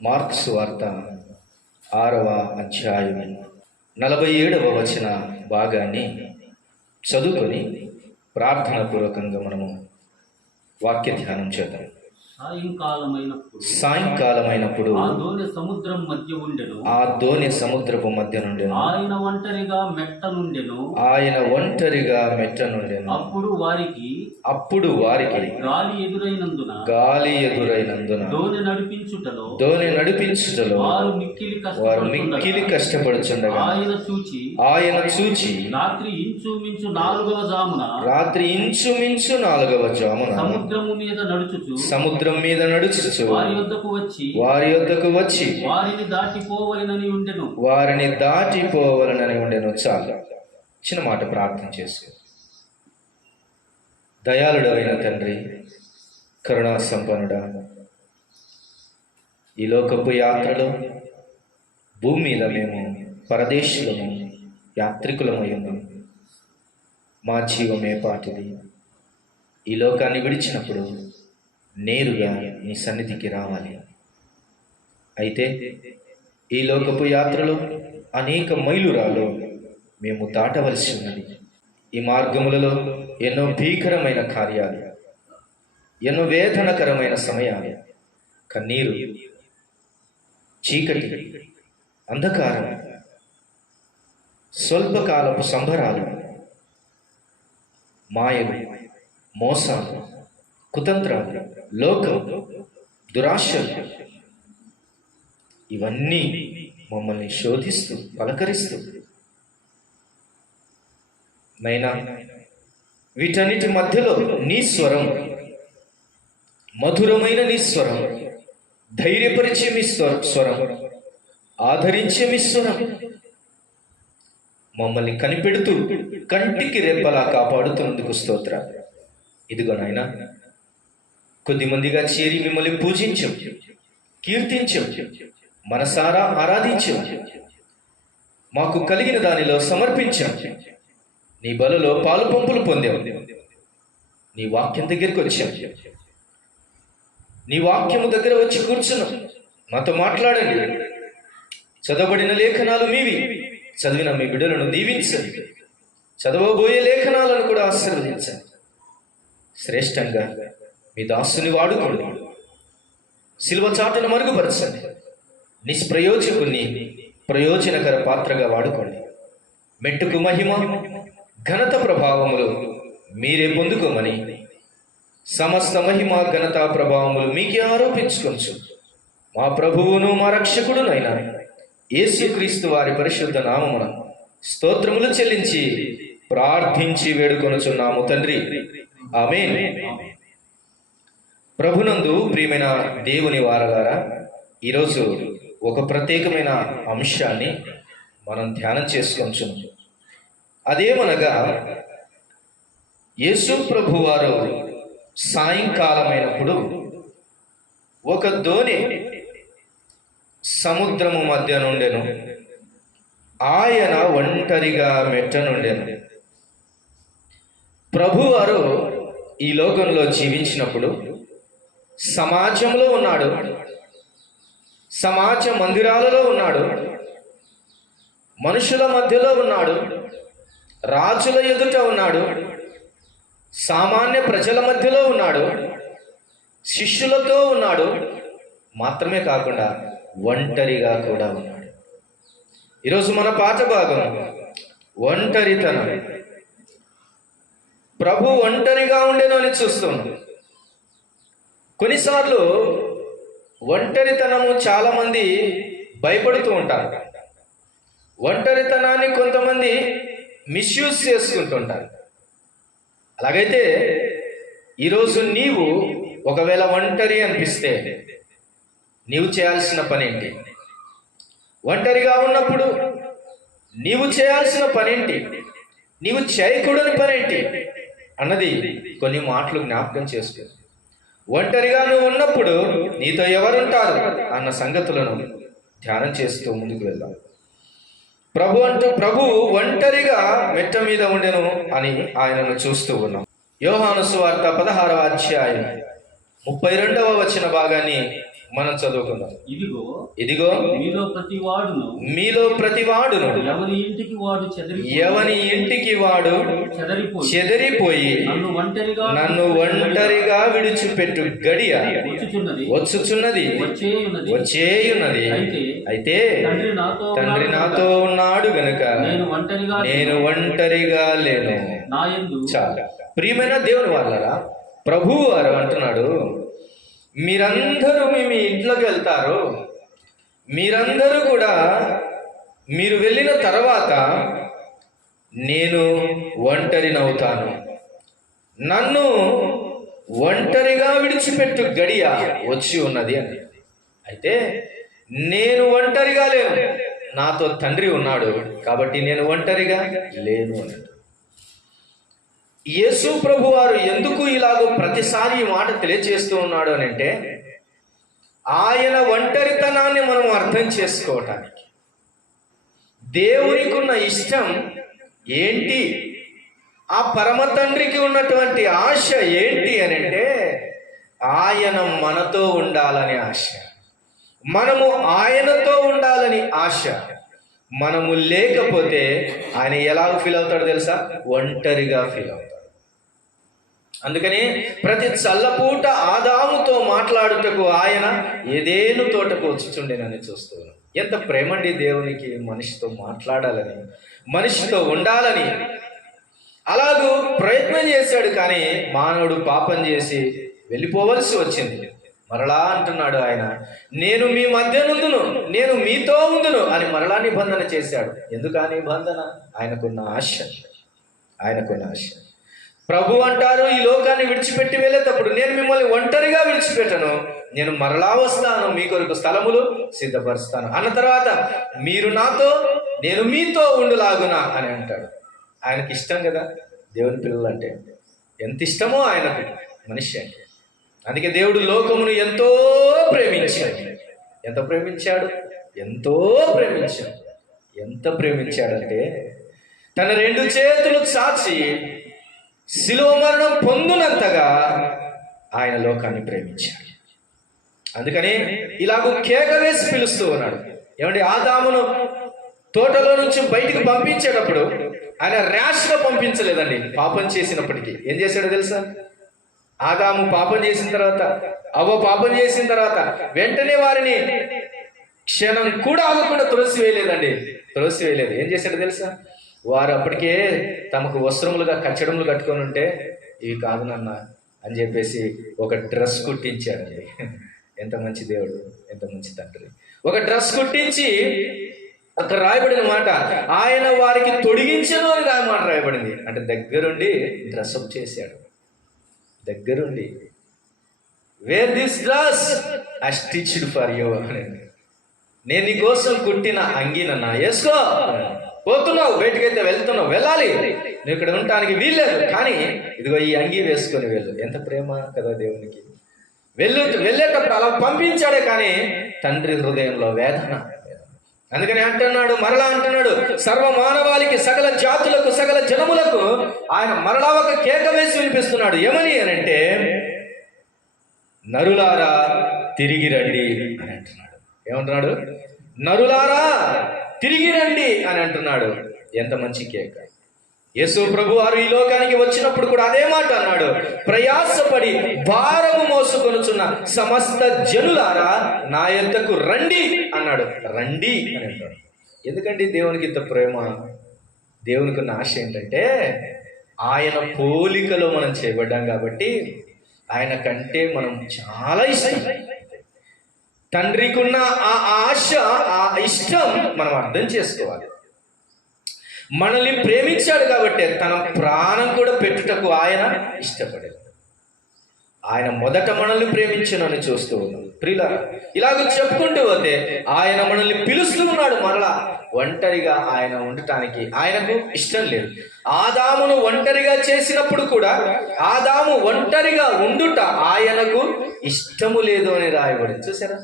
Marks వార్త 6వ అధ్యాయం 47వ వచన భాగాన్ని చదువుకొని ప్రార్థన పూర్వకంగా మనము వాక్య ధ్యానం చేద్దాం. సాయంకాలమైనప్పుడు ఆ దోణి సముద్రం మధ్య ఉండెను. ఆ దోణి సముద్రపు మధ్య నుండెను. ఆయన ఒంటరిగా మెట్ట నుండెను. అప్పుడు వారికి గాలి ఎదురైనందున దోణి నడిపించుటలో వారు మిక్కిలి కష్టపడుచుండగా ఆయన చూచి రాత్రి ఇంచుమించు 4వ జామున సముద్రం మీద నడుచుచు వారి యొద్దకు వచ్చి వారిని దాటిపోవలనని ఉండెను. చాలు చిన్న మాట ప్రార్థన చేసి. దయాళుడైన తండ్రి, కరుణా సంపన్నుడా, ఈ లోకపు యాత్రలో భూమి మీద మేము పరదేశులము, యాత్రికులమై ఉన్నాము. మా జీవమే పాటిది. ఈ లోకాన్ని విడిచినప్పుడు నేరుగా నీ సన్నిధికి రావాలి. అయితే ఈ లోకపు యాత్రలో అనేక మైలురాళ్ళు మేము దాటవలసి ఉన్నది. ఈ మార్గములలో ఎన్నో భీకరమైన కార్యాలు, ఎన్నో వేదనకరమైన సమయాలు, కన్నీరు, చీకటి, అంధకారం, స్వల్పకాలపు సంబరాలు, మాయలు, మోసాలు, కుతంత్రాలు, లోకం, దురాశలు, ఇవన్నీ మమ్మల్ని శోధిస్తూ పలకరిస్తూ నైనా వీటన్నిటి మధ్యలో నీ స్వరం, మధురమైన నీ స్వరం, ధైర్యపరిచే మీ స్వరం, ఆదరించే మీ స్వరం మమ్మల్ని కనిపెడుతూ కంటికి రెప్పలా కాపాడుతున్నందుకు స్తోత్రం. ఇదిగో నాయనా, కొద్దిమందిగా చేరి మిమ్మల్ని పూజించం, కీర్తించం, మనసారా ఆరాధించం, మాకు కలిగిన దానిలో సమర్పించాం, నీ బలలో పాలు పంపులు పొందాం. నీ వాక్యం దగ్గరికి వచ్చాం, నీ వాక్యము దగ్గర వచ్చి కూర్చున్నాం. నాతో మాట్లాడండి. చదవబడిన లేఖనాలు మీవి. చదివిన మీ బిడ్డలను దీవించండి. చదవబోయే లేఖనాలను కూడా ఆశీర్వదించండి. శ్రేష్టంగా మీ దాసుని వాడుకోండి. శిలువ చాటును మరుగుపరచండి. నిష్ప్రయోజకుని ప్రయోజనకర పాత్రగా వాడుకోండి. మెట్టుకు మహిమ, ఘనత, ప్రభావములు మీరే పొందుకోమని, సమస్త మహిమ, ఘనత, ప్రభావములు మీకే ఆరోపించుకోవచ్చు. మా ప్రభువును మా రక్షకుడునైనా యేసుక్రీస్తు వారి పరిశుద్ధ నామమున స్తోత్రములు చెల్లించి ప్రార్థించి వేడుకొనుచున్నాము తండ్రి, ఆమేన్. ప్రభునందు ప్రియమైన దేవుని వారలారా, ఈరోజు ఒక ప్రత్యేకమైన అంశాన్ని మనం ధ్యానం చేసుకొంచున్నాం. అదేమనగా, యేసు ప్రభు వారు సాయంకాలమైనప్పుడు ఒక దోణి సముద్రము మధ్య నుండెను. ఆయన ఒంటరిగా మెట్ట నుండెను. ప్రభువారు ఈ లోకంలో జీవించినప్పుడు సమాజంలో ఉన్నాడు, సమాజ మందిరాలలో ఉన్నాడు, మనుషుల మధ్యలో ఉన్నాడు, రాజుల ఎదుట ఉన్నాడు, సామాన్య ప్రజల మధ్యలో ఉన్నాడు, శిష్యులతో ఉన్నాడు. మాత్రమే కాకుండా ఒంటరిగా కూడా ఉన్నాడు. ఈరోజు మన పాఠ భాగం ఒంటరితనం. ప్రభు ఒంటరిగా ఉండేను అని చూస్తున్నాం. కొన్నిసార్లు ఒంటరితనము చాలామంది భయపడుతూ ఉంటారు. ఒంటరితనాన్ని కొంతమంది మిస్యూజ్ చేసుకుంటుంటారు. అలాగైతే ఈరోజు నీవు ఒకవేళ ఒంటరి అనిపిస్తే నీవు చేయాల్సిన పనేంటి? ఒంటరిగా ఉన్నప్పుడు నీవు చేయాల్సిన పనేంటి? నీవు చేయకూడని పనేంటి అన్నది కొన్ని మాటలు జ్ఞాపకం చేసుకో. ఒంటరిగా నువ్వు ఉన్నప్పుడు నీతో ఎవరుంటారు అన్న సంగతులను ధ్యానం చేస్తూ ముందుకు వెళ్దాం. ప్రభు ఒంటరిగా మెట్ట మీద ఉండెను అని ఆయనను చూస్తూ ఉన్నాం. యోహాను సువార్త 16వ అధ్యాయం 32వ వచన భాగాన్ని మనం చదువుకుందాం. ఇదిగో మీలో ప్రతి వాడును ఎవని ఇంటికి వాడు చెదరిపోయి నన్ను ఒంటరిగా విడిచిపెట్టు గడియ వచ్చుచున్నది వచ్చేయున్నది. అయితే తండ్రి నాతో ఉన్నాడు గనుక నేను ఒంటరిగా లేను. చాలా ప్రియమైన దేవుని వాళ్ళరా, ప్రభువు వారు అంటున్నాడు, మీరందరూ మీ ఇంట్లోకి వెళ్తారు, మీరందరూ కూడా మీరు వెళ్ళిన తర్వాత నేను ఒంటరినవుతాను. నన్ను ఒంటరిగా విడిచిపెట్టు గడియ వచ్చి ఉన్నది అని. అయితే నేను ఒంటరిగా లేను, నాతో తండ్రి ఉన్నాడు కాబట్టి నేను ఒంటరిగా లేను అన్నాడు. యేసు ప్రభు వారు ఎందుకు ఇలాగో ప్రతిసారి ఈ మాట తెలియజేస్తూ ఉన్నాడు అని అంటే, ఆయన ఒంటరితనాన్ని మనం అర్థం చేసుకోవటానికి, దేవునికి ఉన్న ఇష్టం ఏంటి, ఆ పరమ తండ్రికి ఉన్నటువంటి ఆశ ఏంటి అని అంటే, ఆయన మనతో ఉండాలని ఆశ, మనము ఆయనతో ఉండాలని ఆశ. మనము లేకపోతే ఆయన ఎలా ఫీల్ అవుతాడు తెలుసా? ఒంటరిగా ఫీల్ అవుతాడు. అందుకని ప్రతి చల్లపూట ఆదాముతో మాట్లాడుటకు ఆయన ఏదేను తోటకు వచ్చుచుండేనని చూస్తున్నాం. ఎంత ప్రేమండి దేవునికి మనిషితో మాట్లాడాలని, మనిషితో ఉండాలని. అలాగూ ప్రయత్నం చేశాడు, కానీ మానవుడు పాపం చేసి వెళ్ళిపోవలసి వచ్చింది. మరలా అంటున్నాడు ఆయన, నేను మీ మధ్య నుందును, నేను మీతో ఉందును అని మరలా నిబంధన చేశాడు. ఎందుకు ఆ నిబంధన? ఆయనకున్న ఆశ, ఆయనకున్న ఆశ. ప్రభు అంటారు, ఈ లోకాన్ని విడిచిపెట్టి వెళ్ళేటప్పుడు నేను మిమ్మల్ని ఒంటరిగా విడిచిపెట్టను, నేను మరలా వస్తాను, మీ కొరకు స్థలములు సిద్ధపరుస్తాను అన్న తర్వాత మీరు నాతో నేను మీతో ఉండులాగునా అని అంటాడు. ఆయనకి ఇష్టం కదా దేవుని పిల్లలు అంటే, ఎంత ఇష్టమో ఆయనకు మనిషి అంటే. అందుకే దేవుడు లోకమును ఎంతో ప్రేమించాడు. ఎంత ప్రేమించాడు? ఎంతో ప్రేమించాడు. ఎంత ప్రేమించాడంటే తన 2 చేతులు చాచి శిలువ మరణం పొందునంతగా ఆయన లోకాన్ని ప్రేమించాడు. అందుకని ఇలాగూ కేక వేసి పిలుస్తూ ఉన్నాడు. ఏమంటే ఆదామును తోటలో నుంచి బయటికి పంపించేటప్పుడు ఆయన ర్యాష్గా పంపించలేదండి. పాపం చేసినప్పటికీ ఏం చేశాడో తెలుసా? ఆదాము పాపం చేసిన తర్వాత, అవ్వ పాపం చేసిన తర్వాత వెంటనే వారిని క్షణం కూడా ఆగకుండా త్రోసివేయలేదండి. త్రోసివేయలేదు. ఏం చేశాడో తెలుసా? వారు అప్పటికే తమకు వస్త్రములుగా కచ్చడములు కట్టుకొని ఉంటే, ఇవి కాదు నాన్న అని చెప్పేసి ఒక డ్రెస్ కుట్టించాడండి. ఎంత మంచి దేవుడు, ఎంత మంచి తండ్రి. ఒక డ్రెస్ కుట్టించి అక్కడ రాయబడిన మాట, ఆయన వారికి తొడిగించను అని మాట రాయబడింది. అంటే దగ్గరుండి డ్రెస్అప్ చేశాడు. దగ్గరుండి, where this dress I stitched for you అని, నేను నీ కోసం కుట్టిన అంగీనన్నా వేసుకో. పోతున్నావు, బయటకైతే వెళ్తున్నావు, వెళ్ళాలి, నువ్వు ఇక్కడ ఉండటానికి వీల్లేదు, కానీ ఇదిగో ఈ అంగీ వేసుకొని వెళ్ళు. ఎంత ప్రేమ కదా దేవునికి. వెళ్ళేటప్పుడు అలా పంపించాడే, కానీ తండ్రి హృదయంలో వేదన. అందుకని అంటున్నాడు, మరలా అంటున్నాడు, సర్వ మానవాళికి, సకల జాతులకు, సకల జనములకు ఆయన మరలా ఒక కేక వేసి వినిపిస్తున్నాడు. ఏమని అని అంటే, నరులారా తిరిగి రండి అని అంటున్నాడు. ఏమంటున్నాడు? నరులారా తిరిగి రండి అని అంటున్నాడు. ఎంత మంచి కేక. యేసు ప్రభు వారు ఈ లోకానికి వచ్చినప్పుడు కూడా అదే మాట అన్నాడు, ప్రయాసపడి భారము మోసుకొనుచున్న సమస్త జనులారా నా యొద్దకు రండి అన్నాడు. రండి అని అంటాడు. ఎందుకంటే దేవునికి ఇంత ప్రేమ, దేవునికి ఉన్న ఆశ ఏంటంటే, ఆయన పోలికలో మనం చేయబడ్డాం కాబట్టి ఆయన కంటే మనం చాలా ఇష్టం. తండ్రికి ఉన్న ఆ ఆశ, ఆ ఇష్టం మనం అర్థం చేసుకోవాలి. మనల్ని ప్రేమించాడు కాబట్టి తన ప్రాణం కూడా పెట్టుటకు ఆయన ఇష్టపడాడు. ఆయన మొదట మనల్ని ప్రేమించనని చూస్తూ ఉన్నాం. ప్రియులారా, ఇలాగ చెప్పుకుంటూ పోతే ఆయన మనల్ని పిలుస్తూ ఉన్నాడు. మరలా ఒంటరిగా ఆయన ఉండటానికి ఆయనకు ఇష్టం లేదు. ఆదామును ఒంటరిగా చేసినప్పుడు కూడా ఆదాము ఒంటరిగా ఉండుట ఆయనకు ఇష్టము లేదు అని రాయబడింది. చూసారా,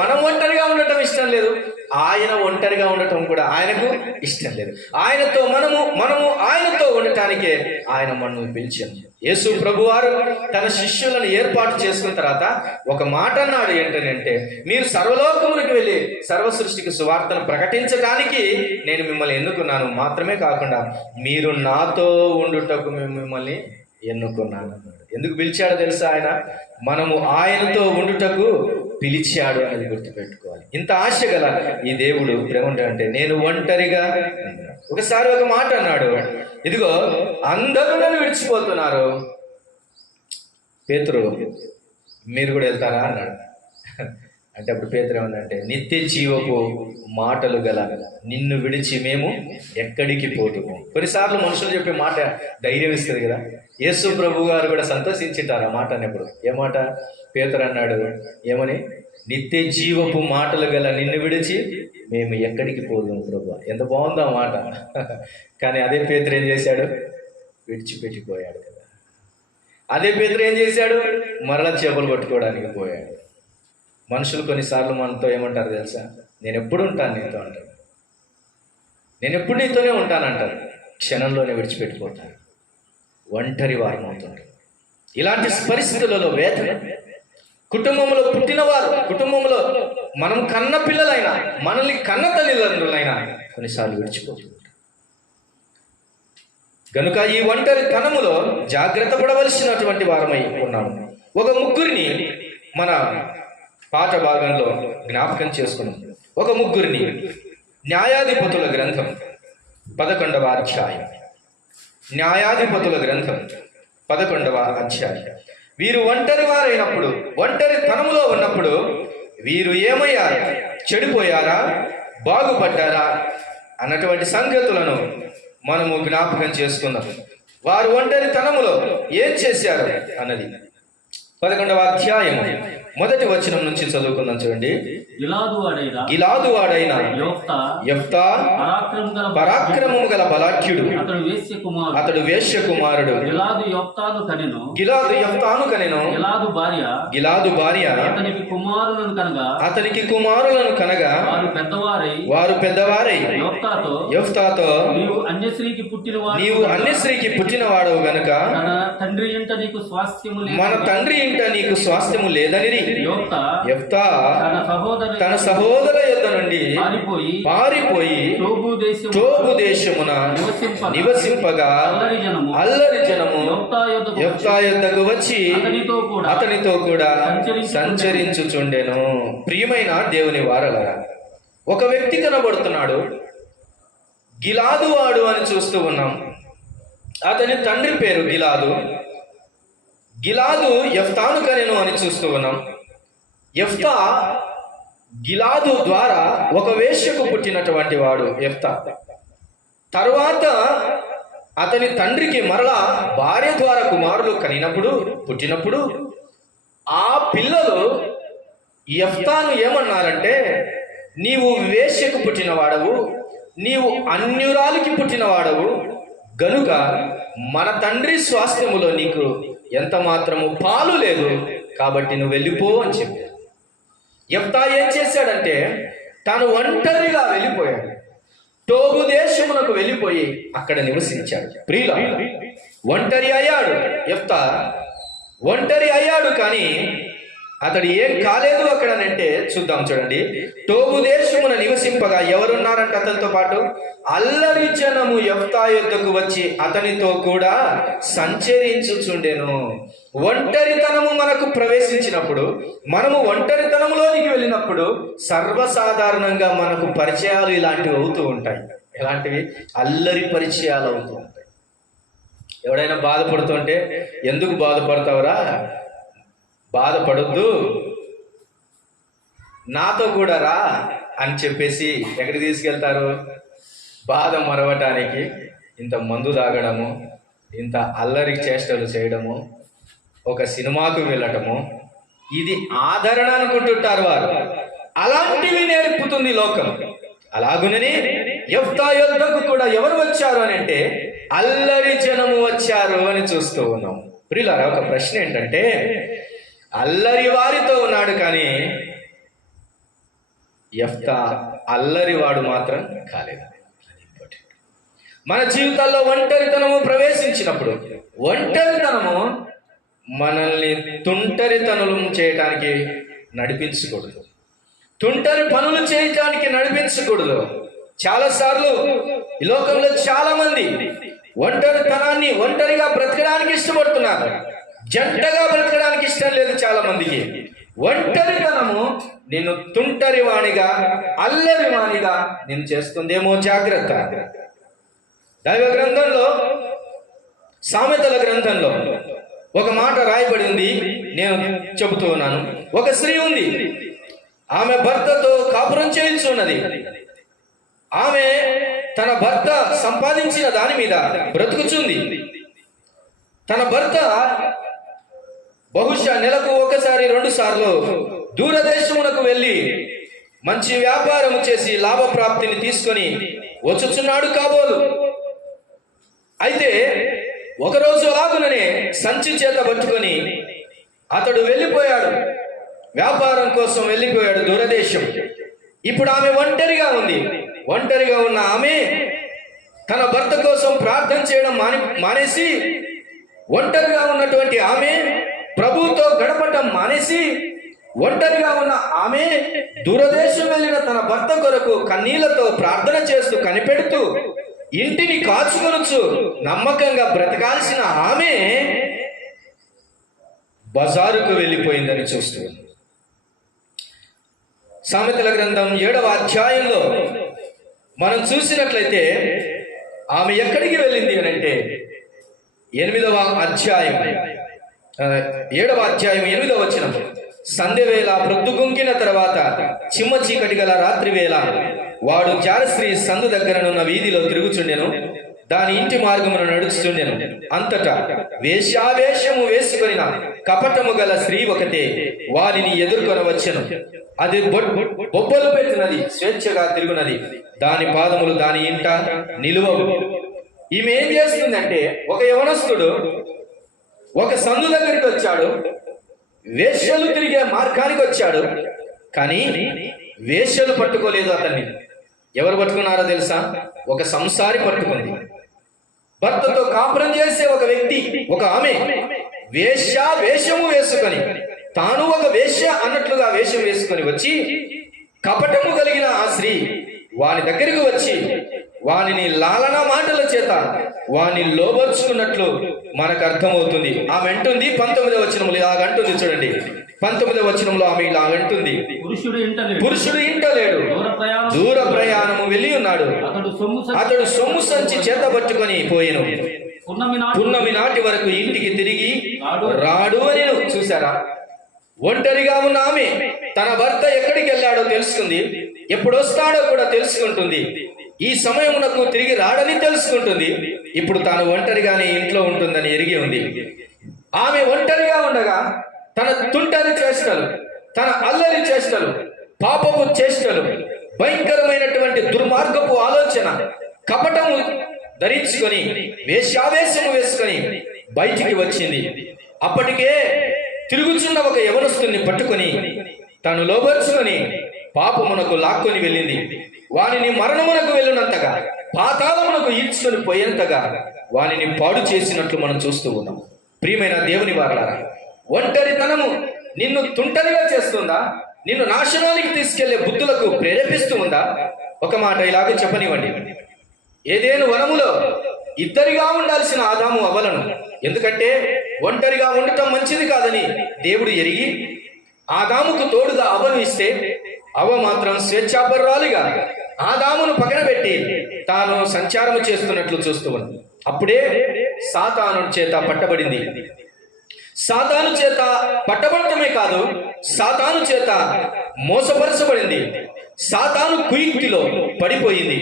మనం ఒంటరిగా ఉండటం ఇష్టం లేదు, ఆయన ఒంటరిగా ఉండటం కూడా ఆయనకు ఇష్టం లేదు. మనము ఆయనతో ఉండటానికే ఆయన మనల్ని పిలిచాము. యేసు ప్రభువారు తన శిష్యులను ఏర్పాటు చేసుకున్న తర్వాత ఒక మాట అన్నాడు. ఏంటంటే, మీరు సర్వలోకములకు వెళ్ళి సర్వ సృష్టికి సువార్తను ప్రకటించడానికి నేను మిమ్మల్ని ఎన్నుకున్నాను. మాత్రమే కాకుండా మీరు నాతో ఉండుటకు మిమ్మల్ని ఎన్నుకున్నాను అన్నాడు. ఎందుకు పిలిచాడో తెలుసా? మనము ఆయనతో ఉండుటకు పిలిచాడు అనేది గుర్తుపెట్టుకోవాలి. ఇంత ఆశ గల ఈ దేవుడు ఏమంటాడంటే, నేను ఒంటరిగా. ఒకసారి ఒక మాట అన్నాడు, ఇదిగో అందరూ నన్ను విడిచిపోతున్నారు, పేతురు మీరు కూడా వెళ్తారా అన్నాడు. అంటే అప్పుడు పేతురు ఏమన్నంటే, నిత్య జీవపు మాటలు గల నిన్ను విడిచి మేము ఎక్కడికి పోదుము. కొన్నిసార్లు మనుషులు చెప్పే మాట ధైర్యం ఇస్తుంది కదా. యేసు ప్రభు గారు కూడా సంతోషించుంటారు ఆ మాట అన్నప్పుడు. ఏమాట? పేతురు అన్నాడు ఏమని? నిత్య జీవపు మాటలు గల నిన్ను విడిచి మేము ఎక్కడికి పోదుము ప్రభు. ఎంత బాగుందో ఆ మాట. కానీ అదే పేతురు ఏం చేశాడు? విడిచిపెట్టిపోయాడు కదా. అదే పేతురు ఏం చేశాడు? మరలా చేపలు పట్టుకోవడానికి పోయాడు. మనుషులు కొన్నిసార్లు మనతో ఏమంటారు తెలుసా? నేను ఎప్పుడు ఉంటాను నీతో అంటారు. నేను ఎప్పుడు నీతోనే ఉంటానంటారు. క్షణంలోనే విడిచిపెట్టిపోతారు. ఒంటరి వారం అవుతుంటారు. ఇలాంటి పరిస్థితులలో వేదన, కుటుంబంలో పుట్టినవారు, కుటుంబంలో మనం కన్న పిల్లలైనా, మనల్ని కన్న తల్లిదండ్రులైనా కొన్నిసార్లు విడిచిపోతుంటారు. కనుక ఈ ఒంటరి తనములో జాగ్రత్త పడవలసినటువంటి వారమై ఉన్నాము. ఒక ముగ్గురిని మన పాఠ భాగంలో జ్ఞాపకం చేసుకున్నాం. ఒక ముగ్గురిని. న్యాయాధిపతుల గ్రంథం 11వ అధ్యాయం. న్యాయాధిపతుల గ్రంథం 11వ అధ్యాయం. వీరు ఒంటరి వారైనప్పుడు, ఒంటరి తనములో ఉన్నప్పుడు వీరు ఏమయ్యారు? చెడిపోయారా, బాగుపడ్డారా అన్నటువంటి సంగతులను మనము జ్ఞాపకం చేసుకుందాం. వారు ఒంటరి తనములో ఏం చేశారు అన్నది 11వ అధ్యాయం మొదటి వచనం నుంచి చదువుకుందాం. చూడండి. గిలాదు వాడైన యెఫ్తా పరాక్రమము గల బలాఢ్యుడు, అతడు వేశ్య కుమారుడు. గిలాదు యెఫ్తాను కనెను. గిలాదు భార్య అతనికి కుమారులను కనగా వారు పెద్దవారై యెఫ్తాతో, నీవు అన్యస్త్రీకి పుట్టినవాడవు గనుక మన తండ్రి ఇంట నీకు స్వాస్థ్యము లేదని యెఫ్తా తన సహోదర యొద్ద నుండి పారిపోయి టోబు దేశమున నివసింపగా అల్లరి జనము యెఫ్తా యొద్దకు వచ్చి అతనితో కూడా సంచరించుచుండెను. ప్రియమైన దేవుని వారలారా, ఒక వ్యక్తి కనబడుతున్నాడు. గిలాదు వాడు అని చూస్తూ ఉన్నాం. అతని తండ్రి పేరు గిలాదు. గిలాదు యెఫ్తాను కనెను అని చూస్తూ ఉన్నాం. యెఫ్తా గిలాదు ద్వారా ఒక వేశ్యకు పుట్టినటువంటి వాడు యెఫ్తా. తరువాత అతని తండ్రికి మరలా భార్య ద్వారా కుమారులు పుట్టినప్పుడు ఆ పిల్లలు యెఫ్తాను ఏమన్నారంటే, నీవు వేశ్యకు పుట్టినవాడవు, నీవు అన్యురాలికి పుట్టినవాడవు గనుక మన తండ్రి స్వాస్థ్యములో నీకు ఎంత మాత్రము పాలు లేదు, కాబట్టి నువ్వు వెళ్ళిపో అని చెప్పారు. యెఫ్తా ఏం చేశాడంటే, తాను ఒంటరిగా వెళ్ళిపోయాడు. టోబు దేశమునకు వెళ్ళిపోయి అక్కడ నివసించాడు. ప్రియులారా, ఒంటరి అయ్యాడు యెఫ్తా. ఒంటరి అయ్యాడు, కానీ అతడు ఏం కాలేదు అక్కడనంటే చూద్దాం. చూడండి. టోబు దేశమున నివసింపగా ఎవరున్నారంటే అతనితో పాటు అల్లరి జనము యెఫ్తా యొద్దకు వచ్చి అతనితో కూడా సంచరించుచుండెను. ఒంటరితనము మనకు ప్రవేశించినప్పుడు, మనము ఒంటరితనములోనికి వెళ్ళినప్పుడు సర్వసాధారణంగా మనకు పరిచయాలు ఇలాంటివి అవుతూ ఉంటాయి. ఎలాంటివి? అల్లరి పరిచయాలు అవుతూ ఉంటాయి. ఎవడైనా బాధపడుతుంటే, ఎందుకు బాధపడతావురా, బాధపడొద్దు, నాతో కూడా రా అని చెప్పేసి ఎక్కడికి తీసుకెళ్తారు? బాధ మరవటానికి. ఇంత మందు తాగడము, ఇంత అల్లరి చేష్టలు చేయడము, ఒక సినిమాకు వెళ్ళటము, ఇది ఆదరణ అనుకుంటుంటారు వారు. అలాంటివి నేర్పుతుంది లోకం. అలాగునని యెఫ్తా యొద్దకు కూడా ఎవరు వచ్చారు అని అంటే అల్లరి జనము వచ్చారు అని చూస్తూ ఉన్నాం. ప్రియులారా, ఒక ప్రశ్న ఏంటంటే, అల్లరి వారితో ఉన్నాడు కానీ యెఫ్తా అల్లరి వాడు మాత్రం కాలేదు. మన జీవితాల్లో ఒంటరితనము ప్రవేశించినప్పుడు, ఒంటరితనము మనల్ని తుంటరితనులు చేయటానికి నడిపించకూడదు, తుంటరి పనులు చేయటానికి నడిపించకూడదు. చాలాసార్లు ఈ లోకంలో చాలా మంది ఒంటరితనాన్ని, ఒంటరిగా బ్రతకడానికి ఇష్టపడుతున్నారు, జంటగా బ్రతకడానికి ఇష్టం లేదు చాలా మందికి. ఒంటరితనము నిన్ను తుంటరివాణిగా, అల్లరివాణిగా నిన్ను చేస్తుందేమో, జాగ్రత్త. దైవ గ్రంథంలో, సామెతల గ్రంథంలో ఒక మాట రాయబడి ఉంది, నేను చెబుతూ ఉన్నాను. ఒక స్త్రీ ఉంది, ఆమె భర్తతో కాపురం చేయించున్నది. ఆమె తన భర్త సంపాదించిన దాని మీద బ్రతుకుచుంది. తన భర్త బహుశా నెలకు ఒకసారి 2 సార్లు దూరదేశమునకు వెళ్ళి మంచి వ్యాపారము చేసి లాభప్రాప్తిని తీసుకొని వచ్చుచున్నాడు కాబోలు. అయితే ఒకరోజు అలాగుననే సంచి చేత పట్టుకొని అతడు వెళ్ళిపోయాడు, వ్యాపారం కోసం వెళ్ళిపోయాడు దూరదేశం. ఇప్పుడు ఆమె ఒంటరిగా ఉంది. ఒంటరిగా ఉన్న ఆమె తన భర్త కోసం ప్రార్థన చేయడం మానేసి, ఒంటరిగా ఉన్నటువంటి ఆమె ప్రభువుతో గడపటం మానేసి, ఒంటరిగా ఉన్న ఆమె దూరదేశం వెళ్ళిన తన భర్త కొరకు కన్నీళ్లతో ప్రార్థన చేస్తూ కనిపెడుతూ ఇంటిని కాచుకొనొచ్చు నమ్మకంగా బ్రతకాల్సిన ఆమె బజారుకు వెళ్ళిపోయిందని చూస్తుంది. సామెతల గ్రంథం 7వ అధ్యాయంలో మనం చూసినట్లయితే ఆమె ఎక్కడికి వెళ్ళింది అని అంటే 8వ అధ్యాయం 7వ అధ్యాయం 8వ వచనం. సంధ్యవేళ ప్రొద్దుగుంకిన తర్వాత చిమ్మ చీకటి గల రాత్రి వేళ వాడు జారస్త్రీ సందు దగ్గరనున్న వీధిలో తిరుగుచుండెను, దాని ఇంటి మార్గమును నడుచుచుండెను. అంతటా వేశ్యావేషము వేసుకొనిన కపటము గల స్త్రీ ఒకతే వారిని ఎదుర్కొనవచ్చెను. అది బొబ్బలు పెట్టినది, స్వేచ్ఛగా తిరుగునది, దాని పాదములు దాని ఇంట నిలువవు. ఈమె ఏం చేస్తుందంటే, ఒక యవనస్తుడు ఒక సందు దగ్గరికి వచ్చాడు, వేశ్యలు తిరిగే మార్గానికి వచ్చాడు, కానీ వేశ్యలు పట్టుకోలేదు అతన్ని. ఎవరు పట్టుకున్నారో తెలుసా? ఒక సంసారి పట్టుకుంది. భర్తతో కాపురం చేసే ఒక వ్యక్తి, ఒక ఆమె వేషము వేసుకొని, తాను ఒక వేశ్య అన్నట్లుగా వేషం వేసుకొని వచ్చి, కపటము కలిగిన ఆ స్త్రీ వాని దగ్గరికి వచ్చి వానిని లాలన మాటల చేత వాని లోబర్చుకున్నట్లు మనకు అర్థమవుతుంది. ఆమె అంటుంది 19వ వచనంలో ఇలాగంటుంది, చూడండి 19వ వచనంలో ఆమె ఇలాగంటుంది, పురుషుడు ఇంటలేడు, దూర ప్రయాణము వెళ్ళి ఉన్నాడు, అతడు సొమ్ము సంచి చేత పట్టుకొని పోయెను, పున్నమి నాటి వరకు ఇంటికి తిరిగి రాడు అని. చూసారా? ఒంటరిగా ఉన్న ఆమె తన భర్త ఎక్కడికి వెళ్ళాడో తెలుసుకుంది, ఎప్పుడు వస్తాడో కూడా తెలుసుకుంటుంది, ఈ సమయమునకు తిరిగి రాడని తెలుసుకుంటుంది. ఇప్పుడు తాను ఒంటరిగానే ఇంట్లో ఉంటుందని ఎరిగి ఉంది. ఆమె ఒంటరిగా ఉండగా తన తుంటరి చేష్టలు, తన అల్లరి చేష్టలు, పాపపు చేష్టలు, భయంకరమైనటువంటి దుర్మార్గపు ఆలోచన, కపటము ధరించుకొని వేశ్యావేశము వేసుకొని బయటికి వచ్చింది. అప్పటికే తిరుగుచున్న ఒక యవనస్తుని పట్టుకొని తను లోబర్చుకొని పాపమునకు లాక్కొని వెళ్ళింది. వానిని మరణమునకు వెళ్ళినంతగా, పాతాళమునకు ఈడ్చుకొని పోయేంతగా వానిని పాడు చేసినట్లు మనం చూస్తూ ఉన్నాం. ప్రియమైన దేవుని వారలారా, ఒంటరితనము నిన్ను తుంటరిగా చేస్తుందా? నిన్ను నాశనానికి తీసుకెళ్లే బుద్ధులకు ప్రేరేపిస్తూ ఉందా? ఒక మాట ఇలాగే చెప్పనివ్వండి. ఏదేను వనములో ఇద్దరిగా ఉండాల్సిన ఆదాము అవ్వలను, ఎందుకంటే ఒంటరిగా ఉండటం మంచిది కాదని దేవుడు ఎరిగి ఆదాముకు తోడుగా అవ్వను ఇస్తే, అవ్వ మాత్రం స్వేచ్ఛాపరురాలిగా ఆదామును పక్కన పెట్టి తాను సంచారము చేస్తున్నట్లు చూస్తూ ఉంది. అప్పుడే సాతాను చేత పట్టబడింది. సాతాను చేత పట్టబడటమే కాదు, సాతాను చేత మోసపరచబడింది. సాతాను కుయుక్తిలో పడిపోయింది.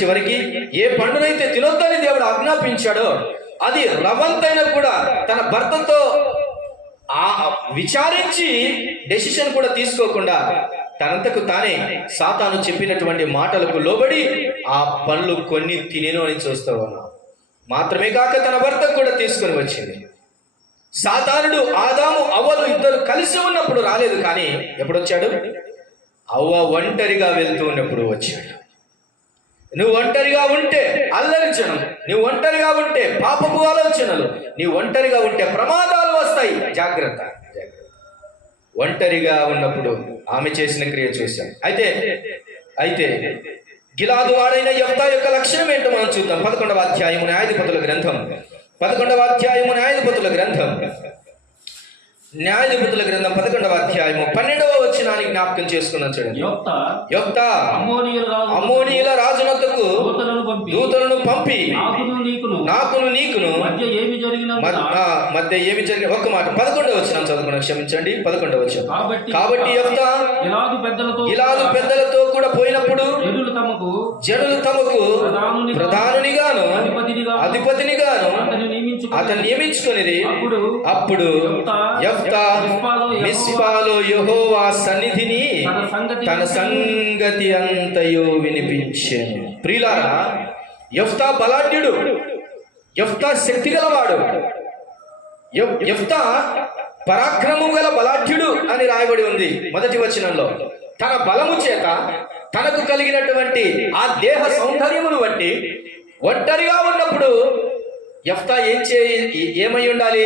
చివరికి ఏ పండునైతే తినొద్దని దేవుడు ఆజ్ఞాపించాడో అది రవంతైనా కూడా తన భర్తతో విచారించి డెసిషన్ కూడా తీసుకోకుండా తనంతకు తానే సాతాను చెప్పినటువంటి మాటలకు లోబడి ఆ పళ్ళు కొన్ని తినేను అని చూస్తూ ఉన్నాం. మాత్రమే కాక తన భర్తకు కూడా తీసుకొని వచ్చింది. సాతానుడు ఆదాము అవ్వలు ఇద్దరు కలిసి ఉన్నప్పుడు రాలేదు, కానీ ఎప్పుడు వచ్చాడు? అవ్వ ఒంటరిగా వెళ్తూ ఉన్నప్పుడు వచ్చాడు. నువ్వు ఒంటరిగా ఉంటే అల్లరి జనం, నువ్వు ఒంటరిగా ఉంటే పాపపు ఆలోచనలు, నువ్వు ఒంటరిగా ఉంటే ప్రమాదాలు వస్తాయి. జాగ్రత్త. ఒంటరిగా ఉన్నప్పుడు ఆమె చేసిన క్రియ చూశాం. అయితే గిలాదు వాడైన యెఫ్తా యొక్క లక్షణం ఏంటో మనం చూద్దాం. 11వ అధ్యాయము న్యాయాధిపతుల గ్రంథం 11వ అధ్యాయము న్యాయాధిపతుల గ్రంథం 11వ అధ్యాయము 12వ వచనాన్ని జ్ఞాపకం చేసుకున్నాం చూడండి. యెఫ్తా అమ్మోనీయుల రాజునొద్దకు దూతలను పంపి నాకును నీకును మధ్య ఏమి జరిగిన ఒక్క మాట 11వ వచనం చదువుకున్నాం, క్షమించండి. 11వ వచనం. కాబట్టి యెఫ్తా గిలాదు పెద్దలతో కూడా పోయినప్పుడు జనులు తమకు ప్రధానునిగాను అధిపతినిగాను అతను నియమించుకునేది. అప్పుడు యెఫ్తా మిస్పాలో యెహోవా సన్నిధిని తన సంగతి అంతయు వినిపించెను. ప్రియులారా, యెఫ్తా బలాఢ్యుడు, యెఫ్తా శక్తి గలవాడు, యెఫ్తా పరాక్రమం గల బలాఢ్యుడు అని రాయబడి ఉంది మొదటి వచనంలో. తన బలము చేత తనకు కలిగినటువంటి ఆ దేహ సౌందర్యమును బట్టి ఒంటరిగా ఉన్నప్పుడు యెఫ్తా ఏమై ఉండాలి?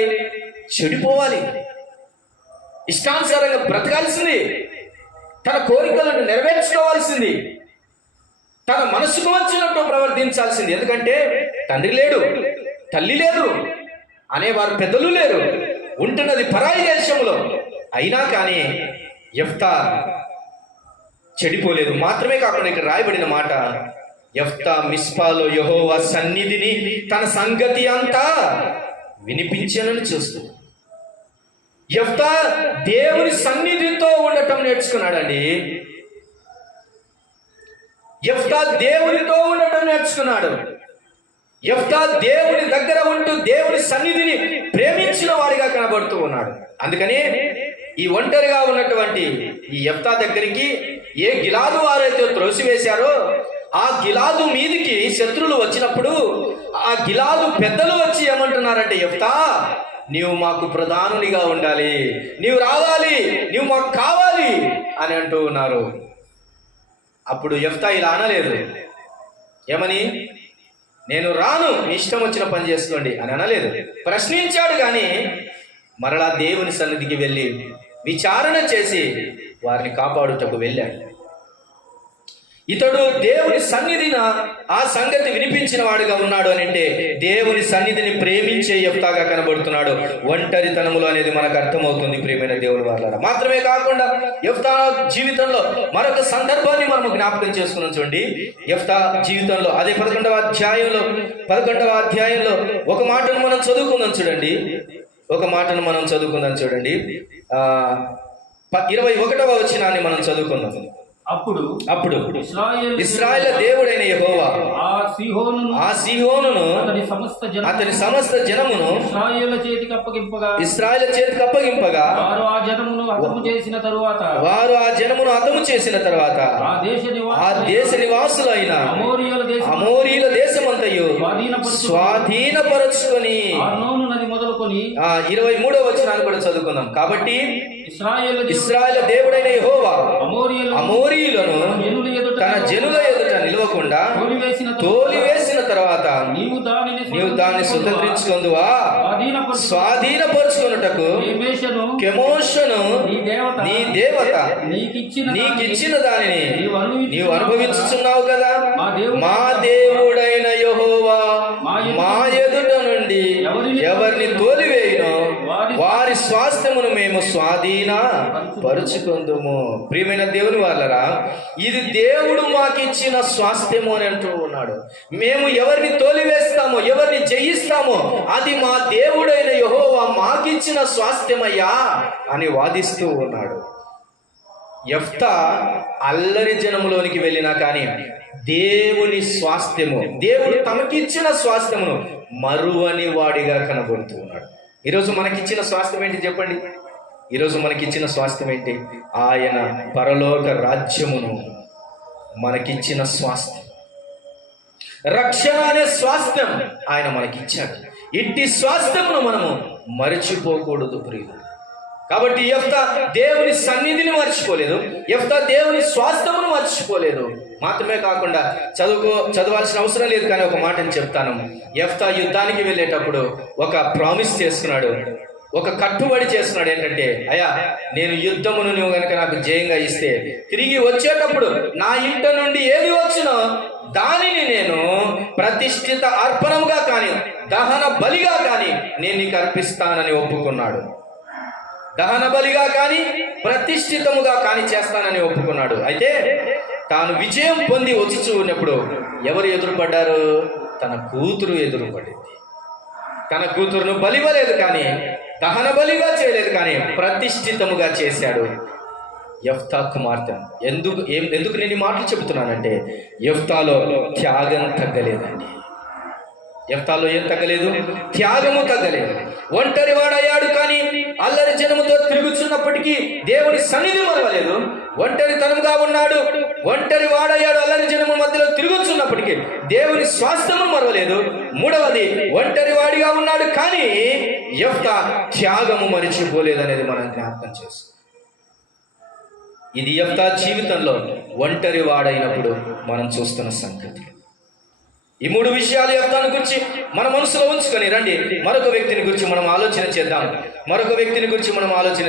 చెడిపోవాలి, ఇష్టానుసారంగా బ్రతకాల్సింది, తన కోరికలను నెరవేర్చుకోవాల్సింది, తన మనసుకు వచ్చినట్టు ప్రవర్తించాల్సింది. ఎందుకంటే తండ్రి లేడు, తల్లి లేదు, అనేవారు పెద్దలు లేరు, ఉంటున్నది పరాయి దేశంలో. అయినా కానీ యెఫ్తా చెడిపోలేదు. మాత్రమే కాకుండా ఇక్కడ రాయబడిన మాట, యెఫ్తా మిస్పాలో యెహోవా సన్నిధిని తన సంగతి అంతా వినిపించానని చూస్తూ యెఫ్తా దేవుని సన్నిధితో ఉండటం నేర్చుకున్నాడండి. యెఫ్తా దేవునితో ఉండటం నేర్చుకున్నాడు. యెఫ్తా దేవుని దగ్గర ఉంటూ దేవుని సన్నిధిని ప్రేమించిన వాడిగా కనబడుతూ ఉన్నాడు. అందుకని ఈ ఒంటరిగా ఉన్నటువంటి ఈ యెఫ్తా దగ్గరికి ఏ గిలాదు వారైతే త్రోసివేశారో ఆ గిలాదు మీదికి శత్రువులు వచ్చినప్పుడు ఆ గిలాదు పెద్దలు వచ్చి ఏమంటున్నారంటే, యెఫ్తా నీవు మాకు ప్రధానునిగా ఉండాలి, నీవు రావాలి, నీవు మాకు కావాలి అని అంటూ ఉన్నారు. అప్పుడు యెఫ్తా ఇలా అనలేదు. ఏమని? నేను రాను, మీ ఇష్టం వచ్చిన పని చేసుకోండి అని అనలేదు. ప్రశ్నించాడు, కానీ మరలా దేవుని సన్నిధికి వెళ్ళి విచారణ చేసి వారిని కాపాడుటకు వెళ్ళాడు. ఇతడు దేవుని సన్నిధిన ఆ సంగతి వినిపించిన వాడుగా ఉన్నాడు అని అంటే దేవుని సన్నిధిని ప్రేమించే యెఫ్తాగా కనబడుతున్నాడు. ఒంటరితనములు అనేది మనకు అర్థమవుతుంది ప్రియమైన దేవుని వారలారా. మాత్రమే కాకుండా యెఫ్తా జీవితంలో మరొక సందర్భాన్ని మనం జ్ఞాపకం చేసుకున్నాం చూడండి. యెఫ్తా జీవితంలో అదే 11వ అధ్యాయంలో ఒక మాటను మనం చదువుకుందాం చూడండి. 21వ వచనాన్ని మనం చదువుకుందాం. అప్పుడు ఇశ్రాయేలు దేవుడైన యెహోవా ఆ సీహోనును అతని సమస్త జనమును ఇశ్రాయేలు చేతికి అప్పగింపగా వారు ఆ జనమును హతము చేసిన తరువాత ఆ దేశ నివాసులైన అమోరీయుల దేశమంతయు స్వాధీనపరచుకొని 23వ వచనాన్ని కూడా చదువుకుందాం. కాబట్టి ఇశ్రాయేలు దేవుడైన యెహోవా అమోరీయులను తన జనుల ఎదుట నిలవకుండా తోలివేసిన తర్వాత నీవు దాన్ని స్వతంత్రించుకుందువా స్వాధీనపరుచుకొనుటకు కెమోషను నీ దేవత నీకిచ్చిన దానిని నీవు అనుభవించుచున్నావు కదా. మా దేవుడైన యెహోవా మా ఎదుట నుండి ఎవరిని తోలివేయునో వారి స్వాస్థ్యమును మేము స్వాధీన పరుచుకుందుము. ప్రియమైన దేవుని వాళ్ళరా, ఇది దేవుడు మాకిచ్చిన స్వాస్థ్యము అని అంటూ ఉన్నాడు. మేము ఎవరిని తోలివేస్తామో, ఎవరిని జయిస్తామో అది మా దేవుడైన యెహోవా మాకిచ్చిన స్వాస్థ్యమయ్యా అని వాదిస్తూ ఉన్నాడు. యెఫ్తా అల్లరి జనములోనికి వెళ్ళినా కానీ దేవుని స్వాస్థ్యము, దేవుడు తమకిచ్చిన స్వాస్థ్యమును మరువని వాడిగా కనబడుతూ ఉన్నాడు. ఈరోజు మనకిచ్చిన స్వాస్థ్యం ఏంటి చెప్పండి? ఈరోజు మనకిచ్చిన స్వాస్థ్యం ఏంటి? ఆయన పరలోక రాజ్యమును మనకిచ్చిన స్వాస్థ్యం, రక్షణ అనే స్వాస్థ్యం ఆయన మనకిచ్చాడు. ఇట్టి స్వాస్థ్యమును మనము మరిచిపోకూడదు ప్రియులు. కాబట్టి యెఫ్తా దేవుని సన్నిధిని మర్చిపోలేదు, యెఫ్తా దేవుని స్వాస్థ్యమును మర్చిపోలేదు. మాత్రమే కాకుండా చదవాల్సిన అవసరం లేదు, కానీ ఒక మాటని చెప్తాను. యెఫ్తా యుద్ధానికి వెళ్ళేటప్పుడు ఒక ప్రామిస్ చేసుకున్నాడు, ఒక కట్టుబడి చేస్తున్నాడు. ఏంటంటే, అయ్యా, నేను యుద్ధమును నువ్వు గనక నాకు జయంగా ఇస్తే తిరిగి వచ్చేటప్పుడు నా ఇంట నుండి ఏది వచ్చినో దానిని నేను ప్రతిష్ఠిత అర్పణముగా కానీ దహన బలిగా కానీ నేను నీకు అర్పిస్తానని ఒప్పుకున్నాడు. దహన బలిగా కానీ ప్రతిష్ఠితముగా కానీ చేస్తానని ఒప్పుకున్నాడు. అయితే తాను విజయం పొంది వచ్చి ఉన్నప్పుడు ఎవరు ఎదురుపడ్డారు? తన కూతురు ఎదురుపడింది. తన కూతురును బలివ్వలేదు, కానీ దహన బలిగా చేయలేదు, కానీ ప్రతిష్ఠితముగా చేశాడు యెఫ్తా కుమార్తె. ఎందుకు నేను ఈ మాటలు చెబుతున్నానంటే, యెఫ్తాలో త్యాగం తగ్గలేదండి. యెఫ్తాలో ఏం తగ్గలేదు? త్యాగము తగ్గలేదు. ఒంటరి వాడయ్యాడు, కానీ అల్లరి జనముతో తిరుగుతున్నప్పటికీ దేవుని సన్నిధి మరవలేదు. ఒంటరితనంగా ఉన్నాడు, ఒంటరి వాడయ్యాడు, అల్లరి జనము మధ్యలో తిరుగుతున్నప్పటికీ దేవుని స్వాస్థ్యము మరవలేదు. మూడవది, ఒంటరి వాడిగా ఉన్నాడు, కానీ యెఫ్తా త్యాగము మరిచిపోలేదు అనేది మనం జ్ఞాపకం చేసుకో. ఇది యెఫ్తా జీవితంలో ఒంటరి వాడైనప్పుడు మనం చూస్తున్న సంగతి. ఈ మూడు విషయాలు యెఫ్తాను గురించి మన మనసులో ఉంచుకొని రండి మరొక వ్యక్తిని గురించి మనం ఆలోచన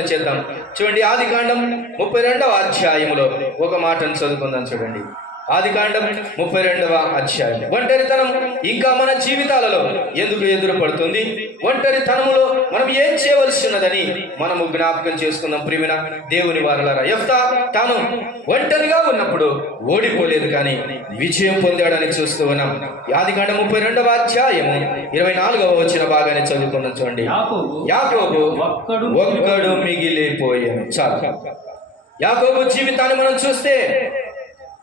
చేద్దాం. చూడండి, ఆదికాండం 32వ అధ్యాయములో ఒక మాటను చదువుకుందాం. చూడండి, ఆదికాండం 32వ అధ్యాయం. ఒంటరితనం ఇంకా మన జీవితాలలో ఎందుకు ఎదురు పడుతుంది? ఒంటరితనములో మనం ఏం చేయవలసి ఉన్నదని మనము జ్ఞాపకం చేసుకుందాం. ప్రియమైన దేవుని వారలారా, యెఫ్తా తాను ఒంటరిగా ఉన్నప్పుడు ఓడిపోలేదు, కానీ విజయం పొందాడని చూస్తూ ఉన్నాం. ఆదికాండం 32వ అధ్యాయము 24వ వచన భాగాన్ని చదువుకుందాం. చూడండి, యాకోబు ఒక్కడు మిగిలిపోయాను. చాలు. యాకోబు జీవితాన్ని మనం చూస్తే,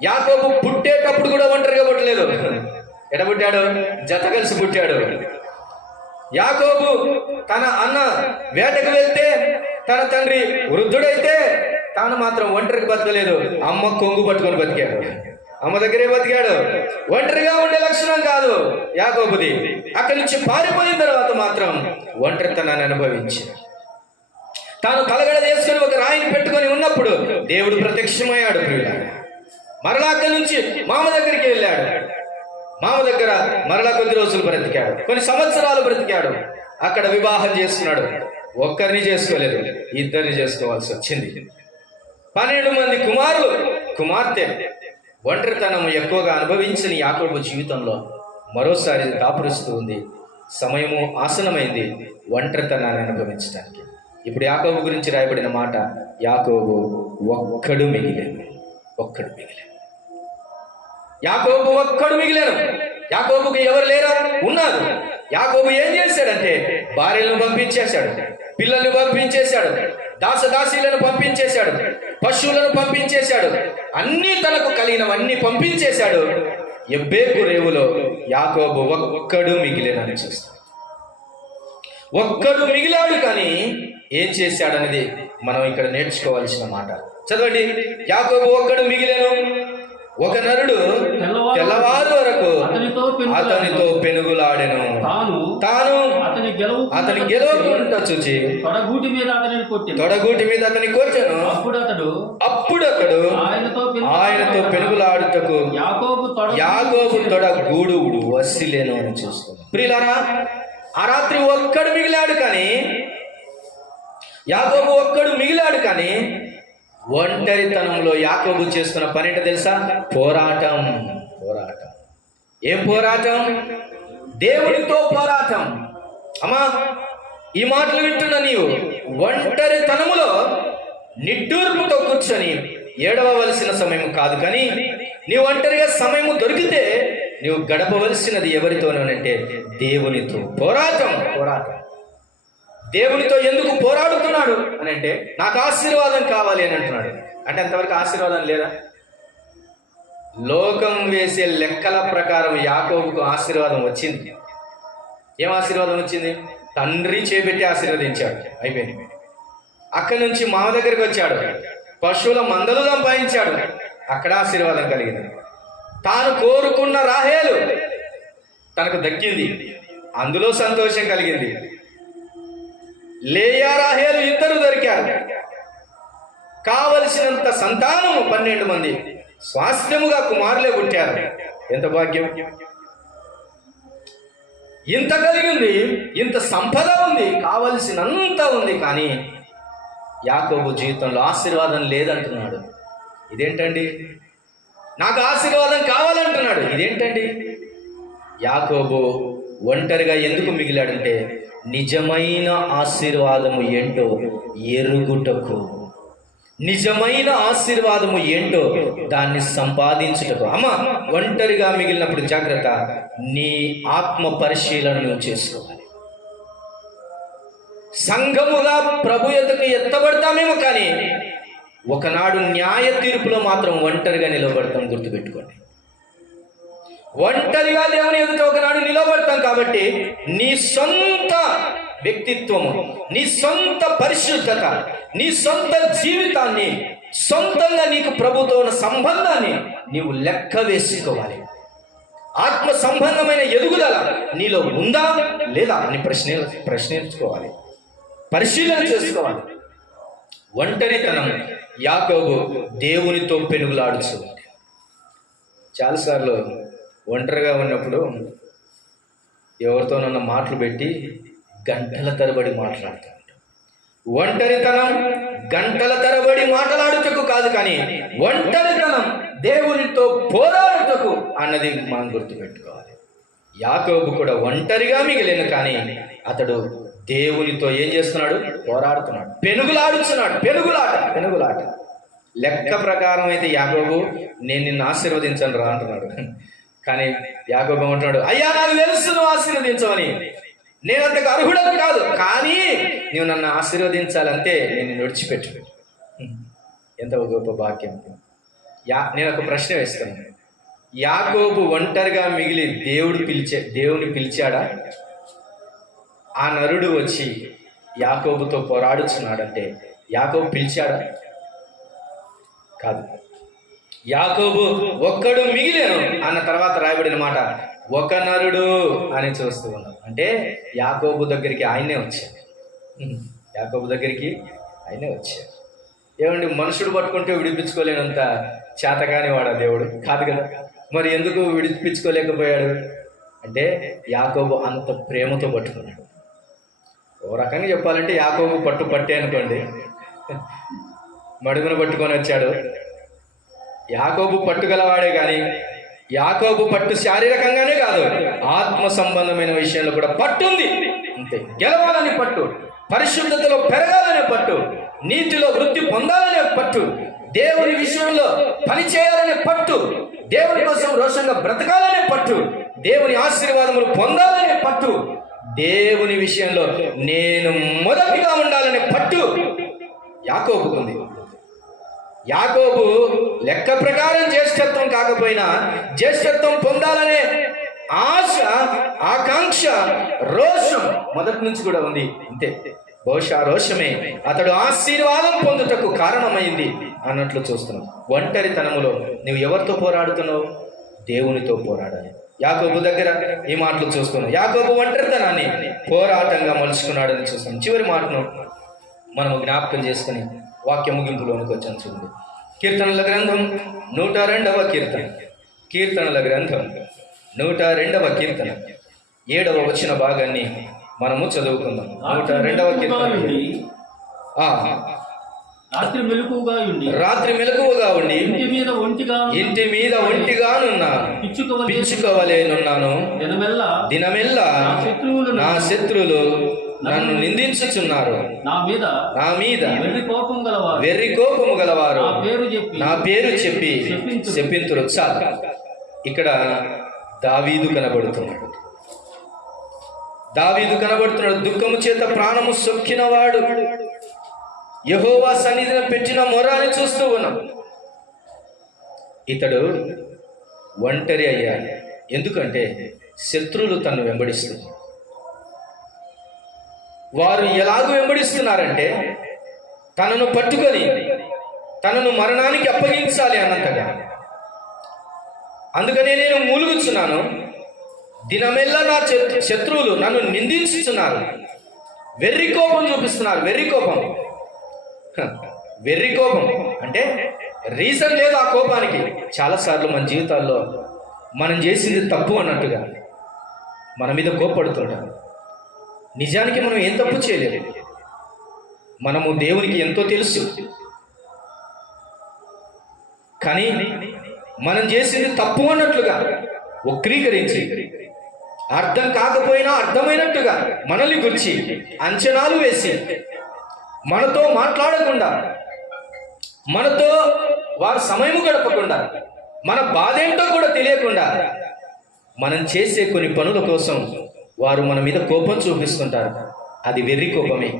యాకోబు పుట్టేటప్పుడు కూడా ఒంటరిగా పుట్టలేదు. ఎట పుట్టాడు? జత కలిసి పుట్టాడు. యాకోబు తన అన్న వేటకు వెళ్తే, తన తండ్రి వృద్ధుడైతే తాను మాత్రం ఒంటరికి బతకలేదు. అమ్మ కొంగు పట్టుకొని బతికాడు, అమ్మ దగ్గరే బతికాడు. ఒంటరిగా ఉండే లక్షణం కాదు యాకోబుది. అక్కడి నుంచి పారిపోయిన తర్వాత మాత్రం ఒంటరితనాన్ని అనుభవించాడు. తాను తలగడ చేసుకుని ఒక రాయిని పెట్టుకొని ఉన్నప్పుడు దేవుడు ప్రత్యక్షమయ్యాడు. మరలా అక్కడి నుంచి మామ దగ్గరికి వెళ్ళాడు. మామ దగ్గర మరలా కొద్ది రోజులు బ్రతికాడు, కొన్ని సంవత్సరాలు బ్రతికాడు. అక్కడ వివాహం చేసుకున్నాడు. ఒక్కరిని చేసుకోలేదు, ఇద్దరిని చేసుకోవాల్సి వచ్చింది. 12 మంది కుమార్తె. ఒంటరితనం ఎక్కువగా అనుభవించిన యాకోబు జీవితంలో మరోసారి దాపురుస్తూ ఉంది. సమయము ఆసనమైంది ఒంటరితనాన్ని అనుభవించడానికి. ఇప్పుడు యాకోబు గురించి రాయబడిన మాట, యాకోబు ఒక్కడు మిగిలాను. యాకోబు ఒక్కడు మిగిలాను. యాకోబుకి ఎవరు లేరా? ఉన్నారు. యాకోబు ఏం చేశాడంటే, భార్యలను పంపించేశాడు, పిల్లల్ని పంపించేశాడు, దాసదాసీలను పంపించేశాడు, పశువులను పంపించేశాడు, అన్నీ తనకు కలిగినవన్నీ పంపించేశాడు. ఎబ్బేకు రేవులో యాకోబు ఒక్కడు మిగిలేనని చూస్తాడు. ఒక్కడు మిగిలాడు, కానీ ఏం చేశాడనేది మనం ఇక్కడ నేర్చుకోవాల్సిన మాట. చదవండి, యాకోబు ఒక్కడు మిగిలేను. ఒక నరుడు తెల్లవారు వరకు అతనితో పెనుగులాడెను. తాను అతని గెలవకుండా చూచి తొడగూటి మీద అతని కొట్టెను. అప్పుడు అతడు ఆయనతో పెనుగులాడుటకు యాకోబు తొడ గూడు వసిలేను అని చూస్తున్నాడు. ప్రియులారా, ఆ రాత్రి ఒక్కడు మిగిలాడు, కానీ యాకోబు ఒక్కడు మిగిలాడు, కానీ ఒంటరితనంలో యాకోబు చేస్తున్న పని ఏంటో తెలుసా? పోరాటం. ఏం పోరాటం? దేవుడితో పోరాటం. అమ్మా, ఈ మాటలు వింటున్న నీవు ఒంటరితనములో నిట్టూర్పుతో కూర్చొని ఏడవలసిన సమయం కాదు, కానీ నీవు ఒంటరిగా సమయము దొరికితే నీవు గడపవలసినది ఎవరితోనంటే దేవునితో. పోరాటం. దేవునితో ఎందుకు పోరాడుతున్నాడు అని అంటే, నాకు ఆశీర్వాదం కావాలి అని అంటున్నాడు. అంటే అంతవరకు ఆశీర్వాదం లేదా? లోకం వేసే లెక్కల ప్రకారం యాకోబుకు ఆశీర్వాదం వచ్చింది. ఏం ఆశీర్వాదం వచ్చింది? తండ్రి చేపెట్టి ఆశీర్వదించాడు, అయిపోయింది. అక్కడి నుంచి మామ దగ్గరికి వచ్చాడు, పశువుల మందలు సంపాదించాడు, అక్కడ ఆశీర్వాదం కలిగింది. తాను కోరుకున్న రాహేలు తనకు దక్కింది, అందులో సంతోషం కలిగింది. లేయా రాహేలు ఇద్దరు దొరికారు, కావలసినంత సంతానము 12 మంది, స్వాస్థ్యముగా కుమారులే పుట్టారు. ఎంత భాగ్యం! ఇంత కలిగింది, ఇంత సంపద ఉంది, కావలసినంత ఉంది. కానీ యాకోబు జీవితంలో ఆశీర్వాదం లేదంటున్నాడు. ఇదేంటండి? నాకు ఆశీర్వాదం కావాలంటున్నాడు, ఇదేంటండి? యాకోబు ఒంటరిగా ఎందుకు మిగిలాడంటే నిజమైన ఆశీర్వాదము ఏంటో ఎరుగుటకు, నిజమైన ఆశీర్వాదము ఏంటో దాన్ని సంపాదించుటకు. అమ్మ, ఒంటరిగా మిగిలినప్పుడు జాగ్రత్త, నీ ఆత్మ పరిశీలన నువ్వు చేసుకోవాలి. సంఘముగా ప్రభు ఎదుట ఎత్తబడతామేమో, కానీ ఒకనాడు న్యాయ తీర్పులో మాత్రం ఒంటరిగా నిలబడతాం. గుర్తుపెట్టుకోండి, ఒంటరిగా దేవుని ఎదుట ఒకనాడు నిలబడతాం. కాబట్టి నీ సొంత వ్యక్తిత్వము, నీ సొంత పరిశుద్ధత, నీ సొంత జీవితాన్ని, సొంతంగా నీకు ప్రభుతో ఉన్న సంబంధాన్ని నీవు లెక్క వేసుకోవాలి. ఆత్మ సంబంధమైన ఎదుగుదల నీలో ఉందా లేదా అని ప్రశ్నించుకోవాలి, పరిశీలన చేసుకోవాలి. ఒంటరితనం యాకోబు దేవునితో పెనుగులాడుచు. చాలాసార్లు ఒంటరిగా ఉన్నప్పుడు ఎవరితోనన్న మాటలు పెట్టి గంటల తరబడి మాట్లాడుతూ ఉంటాం. ఒంటరితనం గంటల తరబడి మాట్లాడుటకు కాదు, కానీ ఒంటరితనం దేవునితో పోరాడుటకు అన్నది మనం గుర్తుపెట్టుకోవాలి. యాకోబు కూడా ఒంటరిగా మిగిలిన, కానీ అతడు దేవునితో ఏం చేస్తున్నాడు? పోరాడుతున్నాడు, పెనుగులాడుతున్నాడు. పెనుగులాట. లెక్క ప్రకారం అయితే యాకోబు నేను నిన్ను ఆశీర్వదించను రా అంటున్నాడు. కానీ యాకోబు ఏమంటున్నాడు? అయ్యా, నాకు తెలుసు నువ్వు ఆశీర్వదించవని, నేను అంతకు అర్హుడను కాదు, కానీ నువ్వు నన్ను ఆశీర్వదించాలంటే నేను నిన్ను విడిచిపెట్టు. ఎంత గొప్ప భాగ్యం! నేను ఒక ప్రశ్న వేస్తాను. యాకోబు ఒంటరిగా మిగిలి దేవుని పిలిచాడా? ఆ నరుడు వచ్చి యాకోబుతో పోరాడుచున్నాడంటే యాకోబు పిలిచాడా? కాదు. యాకోబు ఒక్కడు మిగిలేను అన్న తర్వాత రాయబడిన మాట ఒక నరుడు అని చూస్తూ ఉన్నాం. అంటే యాకోబు దగ్గరికి ఆయనే వచ్చాడు. ఏమండి, మనుషుడు పట్టుకుంటే విడిపించుకోలేనంత చేతకాని వాడా దేవుడు? కాదు కదా. మరి ఎందుకు విడిపించుకోలేకపోయాడు అంటే యాకోబు అంత ప్రేమతో పట్టుకున్నాడు. ఓ రకంగా చెప్పాలంటే యాకోబు పట్టే అనుకోండి, మడుగును పట్టుకొని వచ్చాడు. యాకోబు పట్టుగలవాడే, కానీ యాకోబు పట్టు శారీరకంగానే కాదు, ఆత్మ సంబంధమైన విషయంలో కూడా పట్టుంది. అంతే, గెలవాలని పట్టు, పరిశుద్ధతలో పెరగాలనే పట్టు, నీతిలో వృద్ధి పొందాలనే పట్టు, దేవుని విషయంలో పని చేయాలనే పట్టు, దేవుని కోసం రోషంగా బ్రతకాలనే పట్టు, దేవుని ఆశీర్వాదములు పొందాలనే పట్టు, దేవుని విషయంలో నేను మొదటిగా ఉండాలనే పట్టు యాకోబుకుంది. యాకోబు లెక్క ప్రకారం జ్యేష్ఠత్వం కాకపోయినా జ్యేష్ఠత్వం పొందాలనే ఆశ, ఆకాంక్ష, రోషం మొదటి నుంచి కూడా ఉంది. అంతే, బహుశా రోషమే అతడు ఆశీర్వాదం పొందుటకు కారణమైంది అన్నట్లు చూస్తున్నాం. ఒంటరితనములో నువ్వు ఎవరితో పోరాడుతున్నావు? దేవునితో పోరాడాలి. యాకోబు దగ్గర ఈ మాటలు చూస్తున్నాం. యాకోబు ఒంటరితనాన్ని పోరాటంగా మలుచుకున్నాడని చూస్తాం. చివరి మాటను మనము జ్ఞాపకం చేసుకుని వాక్య ముగింపులోనికి వచ్చాను. చూడండి, కీర్తనల గ్రంథం 102వ కీర్తన. కీర్తనల గ్రంథం 102వ కీర్తన 7వ వచన భాగాన్ని మనము చదువుకుందాం. 102వ కీర్తన. రాత్రి మెలకువగా ఉండి ఇంటి మీద ఒంటిగానున్న పిచ్చుకవలేనున్నాను. దినమెల్లా నా శత్రువులు నన్ను నిందించుచున్నారు. నా మీద వెర్రి కోపము గలవారు నా పేరు చెప్పి చెప్పింతురు. చాలు. ఇక్కడ దావీదు కనబడుతున్నాడు. దుఃఖము చేత ప్రాణము సొక్కినవాడు, యెహోవా సన్నిధిని పెట్టిన మొరాన్ని చూస్తూ ఉన్నాం. ఇతడు ఒంటరి అయ్యాడు. ఎందుకంటే శత్రువులు తను వెంబడిస్తున్నారు. వారు ఎలాగూ వెంబడిస్తున్నారంటే తనను పట్టుకొని తనను మరణానికి అప్పగించాలి అన్నంతగా. అందుకనే నేను మూలుగుచున్నాను, దినమెల్లా నా శత్రువులు నన్ను నిందించుతున్నారు. వెర్రి కోపం చూపిస్తున్నారు. వెర్రి కోపం అంటే రీజన్ లేదు ఆ కోపానికి. చాలాసార్లు మన జీవితాల్లో మనం చేసింది తప్పు అన్నట్టుగా మన మీద కోపడుతుంటాం. నిజానికి మనం ఏం తప్పు చేయలేదు. మనము దేవునికి ఎంతో తెలుసు, కానీ మనం చేసింది తప్పు అన్నట్లుగా వక్రీకరించి, అర్థం కాకపోయినా అర్థమైనట్టుగా మనల్ని గురించి అంచనాలు వేసి, మనతో మాట్లాడకుండా, మనతో వారి సమయము గడపకుండా, మన బాధ ఏంటో కూడా తెలియకుండా మనం చేసే కొన్ని పనుల కోసం వారు మన మీద కోపం చూపిస్తుంటారు. అది వెర్రి కోపమే.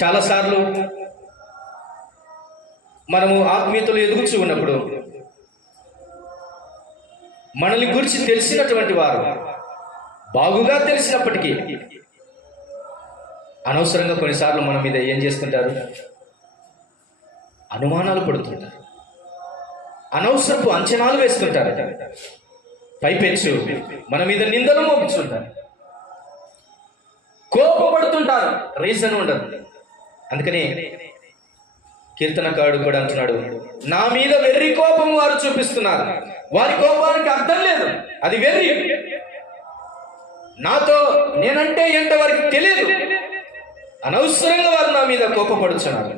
చాలాసార్లు మనము ఆత్మీయతలు ఎదుగుచూ ఉన్నప్పుడు మనల్ని గురించి తెలిసినటువంటి వారు, బాగుగా తెలిసినప్పటికీ అనవసరంగా కొన్నిసార్లు మన మీద ఏం చేస్తుంటారు? అనుమానాలు పడుతుంటారు, అనవసరపు అంచనాలు వేస్తుంటారు, పైపెచ్చు మన మీద నిందలు మోపుతుంటారు, కోపపడుతుంటారు, రీజన్ ఉండదు. అందుకని కీర్తనకారుడు కూడా అంటున్నాడు, నా మీద వెర్రి కోపం వారు చూపిస్తున్నారు. వారి కోపానికి అర్థం లేదు, అది వెర్రి. నాతో నేనంటే ఏంటో వారికి తెలియదు, అనవసరంగా వారు నా మీద కోపపడుతున్నారు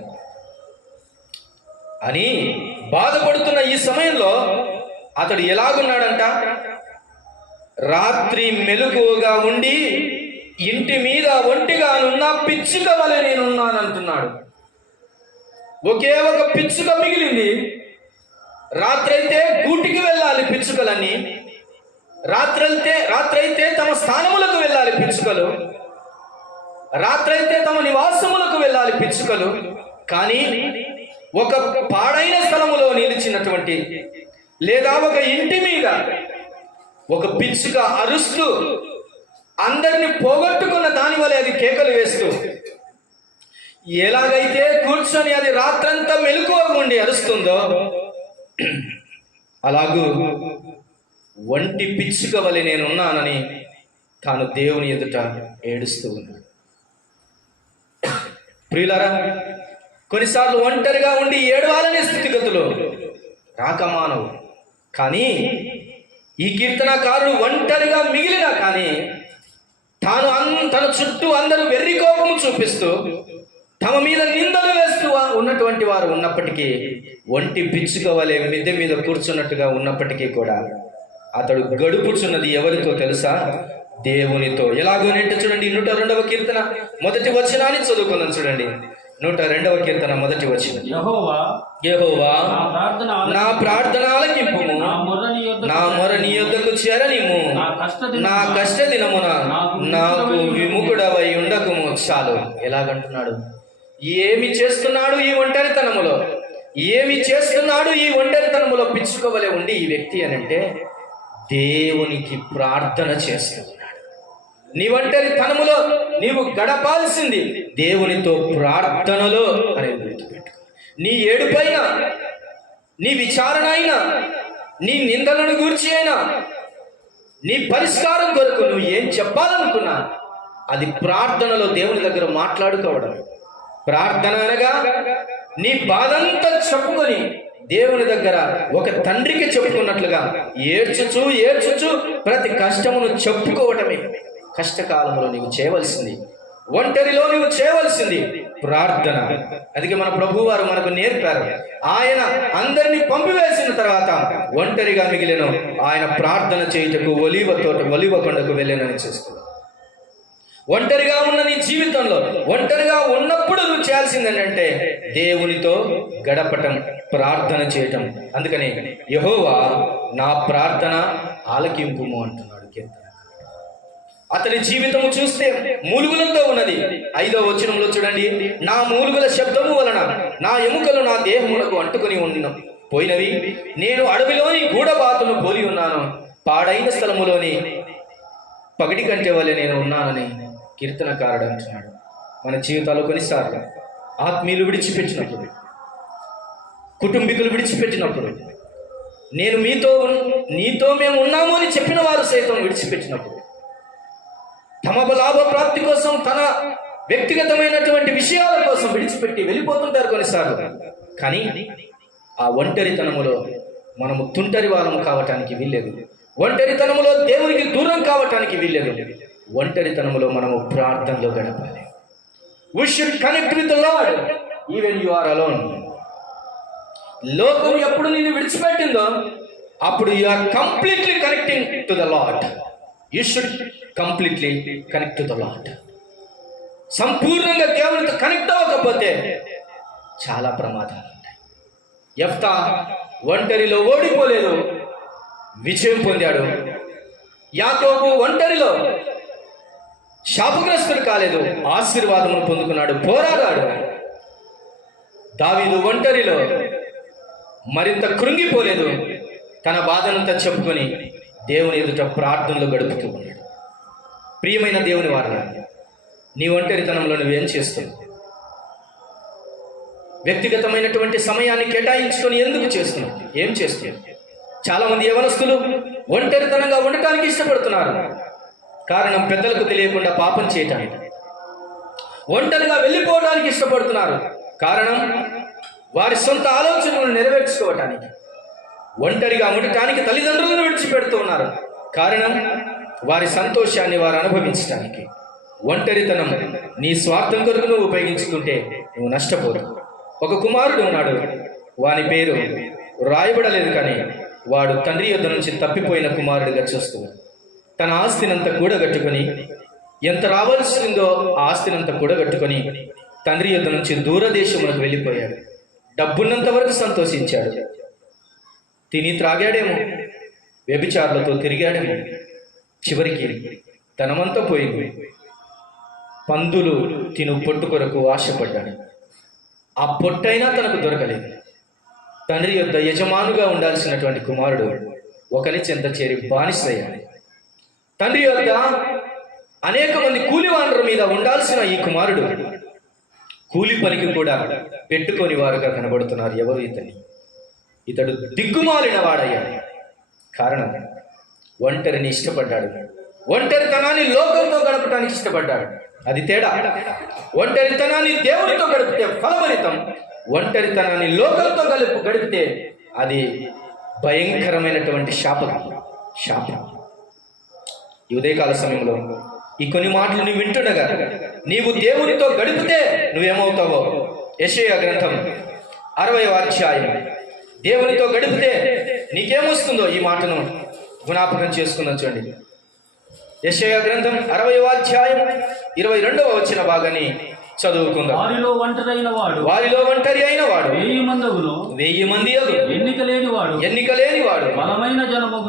అని బాధపడుతున్న ఈ సమయంలో అతడు ఎలాగున్నాడంట? రాత్రి మెలకువగా ఉండి ఇంటి మీద ఒంటిగానున్న పిచ్చుక వలె నేనున్నానంటున్నాడు. ఒకే ఒక పిచ్చుక మిగిలింది. రాత్రైతే గూటికి వెళ్ళాలి పిచ్చుకలని, రాత్రైతే తమ స్థానములకు వెళ్ళాలి పిచ్చుకలు, రాత్రైతే తమ నివాసములకు వెళ్ళాలి పిచ్చుకలు. కానీ ఒక పాడైన స్థలములో నిలిచినటువంటి, లేదా ఒక ఇంటి మీద ఒక పిచ్చుక అరుస్తూ అందరిని పోగొట్టుకున్న దాని వలె అది కేకలు వేస్తూ, ఎలాగైతే కూర్చొని అది రాత్రంతా మెలకువగా ఉండి అరుస్తుందో, అలాగూ ఒంటి పిచ్చుక వలె నేనున్నానని తాను దేవుని ఎదుట ఏడుస్తూ ఉన్నాడు. ప్రియులారా, కొన్నిసార్లు ఒంటరిగా ఉండి ఏడవాలనే స్థితిగతులు రాకమానవు. కానీ ఈ కీర్తనకారుడు ఒంటరిగా మిగిలినా కానీ తన చుట్టూ అందరూ వెర్రి కోపము చూపిస్తూ తమ మీద నిందలు వేస్తూ ఉన్నటువంటి వారు ఉన్నప్పటికీ, ఒంటి పిచ్చుక వలె మిద్దె మీద కూర్చున్నట్టుగా ఉన్నప్పటికీ కూడా అతడు గడుపుచున్నది ఎవరితో తెలుసా? దేవునితో. ఎలాగోనంటే చూడండి, 102వ కీర్తన 1వ వచనాన్ని చదువుకున్నాం. చూడండి, 102వ కీర్తన 1వ వచనం. యెహోవా నా ప్రార్థన ఆలకింపుము, నా మొర నీ యొద్దకు చేరనిమ్ము, నా కష్ట దినమున నాకు విముఖుడవై ఉండకుము. చాలు. ఎలాగంటున్నాడు? ఏమి చేస్తున్నాడు ఈ ఒంటరితనములో? ఏమి చేస్తున్నాడు ఈ ఒంటరితనములో పిచ్చుకోవలే ఉండి ఈ వ్యక్తి అని అంటే, దేవునికి ప్రార్థన చేస్తున్నాడు. నీ ఒంటరితనములో నీవు గడపాల్సింది దేవునితో ప్రార్థనలో అనేది గుర్తుపెట్టుకో. నీ ఏడుపైన, నీ విచారణ అయినా, నీ నిందలను గూర్చి అయినా, నీ పరిష్కారం కొరకు నువ్వు ఏం చెప్పాలనుకున్నా అది ప్రార్థనలో దేవుని దగ్గర మాట్లాడుకోవడం. ప్రార్థన అనగా నీ బాధంతా చెప్పుకొని దేవుని దగ్గర ఒక తండ్రికి చెప్పుకున్నట్లుగా ఏడ్చుచు ప్రతి కష్టమును చెప్పుకోవటమే కష్టకాలంలో నీవు చేయవలసింది. ఒంటరిలో నీవు చేయవలసింది ప్రార్థన. అందుకే మన ప్రభు వారు మనకు నేర్పారు. ఆయన అందరినీ పంపివేసిన తర్వాత ఒంటరిగా మిగిలిన ఆయన ప్రార్థన చేయుటకు ఒలివ కొండకు వెళ్ళానని చేస్తున్నాడు. ఒంటరిగా ఉన్న నీ జీవితంలో, ఒంటరిగా ఉన్నప్పుడు నువ్వు చేయాల్సింది ఏంటంటే దేవునితో గడపటం, ప్రార్థన చేయటం. అందుకని యెహోవా నా ప్రార్థన ఆలకింపుము అంటున్నాడు కీర్తన. అతని జీవితము చూస్తే మూలుగులతో ఉన్నది. 5వ వచనంలో చూడండి, నా మూలుగుల శబ్దము వలన నా ఎముకలు నా దేహమునకు అంటుకొని పోయినవి. నేను అడవిలోని గూడబాతును పోలి ఉన్నాను, పాడైన స్థలములోని పగటి కంటే వలె నేను ఉన్నానని కీర్తనకారుడు అంటున్నాడు. మన జీవితాల్లో కొన్నిసార్లు ఆత్మీయులు విడిచిపెట్టినప్పుడు, కుటుంబీకులు విడిచిపెట్టినప్పుడు, నేను నీతో మేము ఉన్నాము అని చెప్పిన వారు సైతం విడిచిపెట్టినప్పుడు, తమ లాభ ప్రాప్తి కోసం, తన వ్యక్తిగతమైనటువంటి విషయాల కోసం విడిచిపెట్టి వెళ్ళిపోతుంటారు కొన్నిసార్లు. కానీ ఆ ఒంటరితనములో మనము తుంటరి వాళ్ళము కావటానికి వీల్లేదు. ఒంటరితనములో దేవునికి దూరం కావటానికి వీల్లేదు. ఒంటరితనములో మనము ప్రార్థనలో గడపాలి. We should connect with the Lord even you are alone. లోకం ఎప్పుడు నిన్ను విడిచిపెట్టిందో అప్పుడు you are completely connecting to the Lord. You should completely connect to the Lord. సంపూర్ణంగా దేవునితో కనెక్ట్ అవ్వకపోతే చాలా ప్రమాదాలు ఉంటాయి. యెఫ్తా ఒంటరిలో ఓడిపోలేదు, విజయం పొందాడు. యాకోబు ఒంటరిలో శాపగ్రస్తుడు కాలేదు, ఆశీర్వాదమును పొందుకున్నాడు, పోరాడాడు. దావీదు ఒంటరిలో మరింత కృంగిపోలేదు, తన బాధనంతా చెప్పుకొని దేవుని ఎదుట ప్రార్థనలో గడుపుతూ ఉన్నాడు. ప్రియమైన దేవుని వారలారా, నీ ఒంటరితనంలో నువ్వేం చేస్తున్నావు? వ్యక్తిగతమైనటువంటి సమయాన్ని కేటాయించుకొని ఎందుకు చేస్తున్నావు? ఏం చేస్తున్నావు? చాలా మంది యవనస్తులు ఒంటరితనంగా ఉండటానికి ఇష్టపడుతున్నారు. కారణం పెద్దలకు తెలియకుండా పాపం చేయటానికి. ఒంటరిగా వెళ్ళిపోవడానికి ఇష్టపడుతున్నారు. కారణం వారి సొంత ఆలోచనలను నెరవేర్చుకోవటానికి. ఒంటరిగా ఉండటానికి తల్లిదండ్రులను విడిచిపెడుతూ ఉన్నారు. కారణం వారి సంతోషాన్ని వారు అనుభవించడానికి. ఒంటరితనం నీ స్వార్థం కొరకు నువ్వు ఉపయోగించుకుంటే నువ్వు నష్టపోతావు. ఒక కుమారుడు ఉన్నాడు, వాని పేరు రాయబడలేదు, కానీ వాడు తండ్రి యొద్ద నుంచి తప్పిపోయిన కుమారుడిగా చూస్తున్నాడు. తన ఆస్తినంతా కూడగట్టుకొని, ఎంత రావాల్సిందో ఆ ఆస్తినంతా కూడగట్టుకొని తండ్రి యొద్ద నుంచి దూరదేశములకు వెళ్ళిపోయాడు. డబ్బున్నంత వరకు సంతోషించాడు. తిని త్రాగాడేమో, వ్యభిచారులతో తిరిగాడేమో, చివరికి ధనమంతా పోయింది. పందులు తిను పొట్టు కొరకు ఆశపడ్డాడు. ఆ పొట్టైనా తనకు దొరకలేదు. తండ్రి యొద్ద యజమానుగా ఉండాల్సినటువంటి కుమారుడు ఒకరి చెంత చేరి బానిసయ్యాడు. తండ్రి యొద్ద అనేక మంది కూలివానరుల మీద ఉండాల్సిన ఈ కుమారుడు కూలి పనికి కూడా పెట్టుకొని వారుగా కనబడుతున్నారు. ఎవరు ఇతడు దిక్కుమాలిన వాడయ్యాడు. కారణం ఒంటరిని ఇష్టపడ్డాడు. ఒంటరితనాన్ని లోకంతో గడపడానికి ఇష్టపడ్డాడు. అది తేడా. ఒంటరితనాన్ని దేవుడితో గడిపితే ఫలభరితం, ఒంటరితనాన్ని లోకంతో గడిపితే అది భయంకరమైనటువంటి శాపం. ఈ ఉదయకాల సమయంలో ఈ కొన్ని మాటలు నువ్వు వింటుండగా నీవు దేవునితో గడిపితే నువ్వేమవుతావో యెషయా గ్రంథం 60వ అధ్యాయం. దేవునితో గడిపితే నీకేమొస్తుందో ఈ మాటను జ్ఞాపకం చేసుకుందాం. చూడండి, యెషయా గ్రంథం 60వ అధ్యాయం 22వ వచన భాగాన్ని చదువుకుందాం. వారిలో ఒంటరి అయిన వాడు 1000 మంది అగు, ఎన్నిక లేనివాడు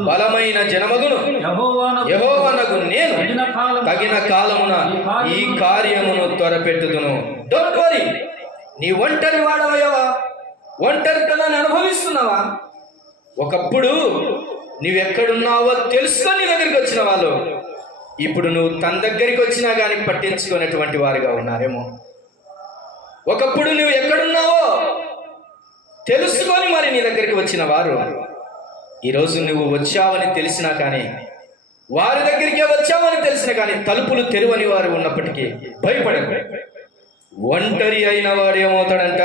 బలమైన జనమగును. యెహోవానగు నేను తగిన కాలమున ఈ కార్యమును త్వరపెట్టుదును. Don't worry. నీ ఒంటరి వాడవయ్యవా? ఒంటరితనాన్ని అనుభవిస్తున్నావా? ఒకప్పుడు నువ్వెక్కడున్నావో తెలుసుకొని నీ దగ్గరికి వచ్చిన వాళ్ళు ఇప్పుడు నువ్వు తన దగ్గరికి వచ్చినా కానీ పట్టించుకునేటువంటి వారుగా ఉన్నారేమో. ఒకప్పుడు నువ్వు ఎక్కడున్నావో తెలుసుకొని మరి నీ దగ్గరికి వచ్చిన వారు ఈరోజు నువ్వు వచ్చావని తెలిసినా కానీ, వారి దగ్గరికే వచ్చావని తెలిసినా కానీ తలుపులు తెరువని వారు ఉన్నప్పటికీ భయపడరు. ఒంటరి అయిన వాడు ఏమవుతాడంట?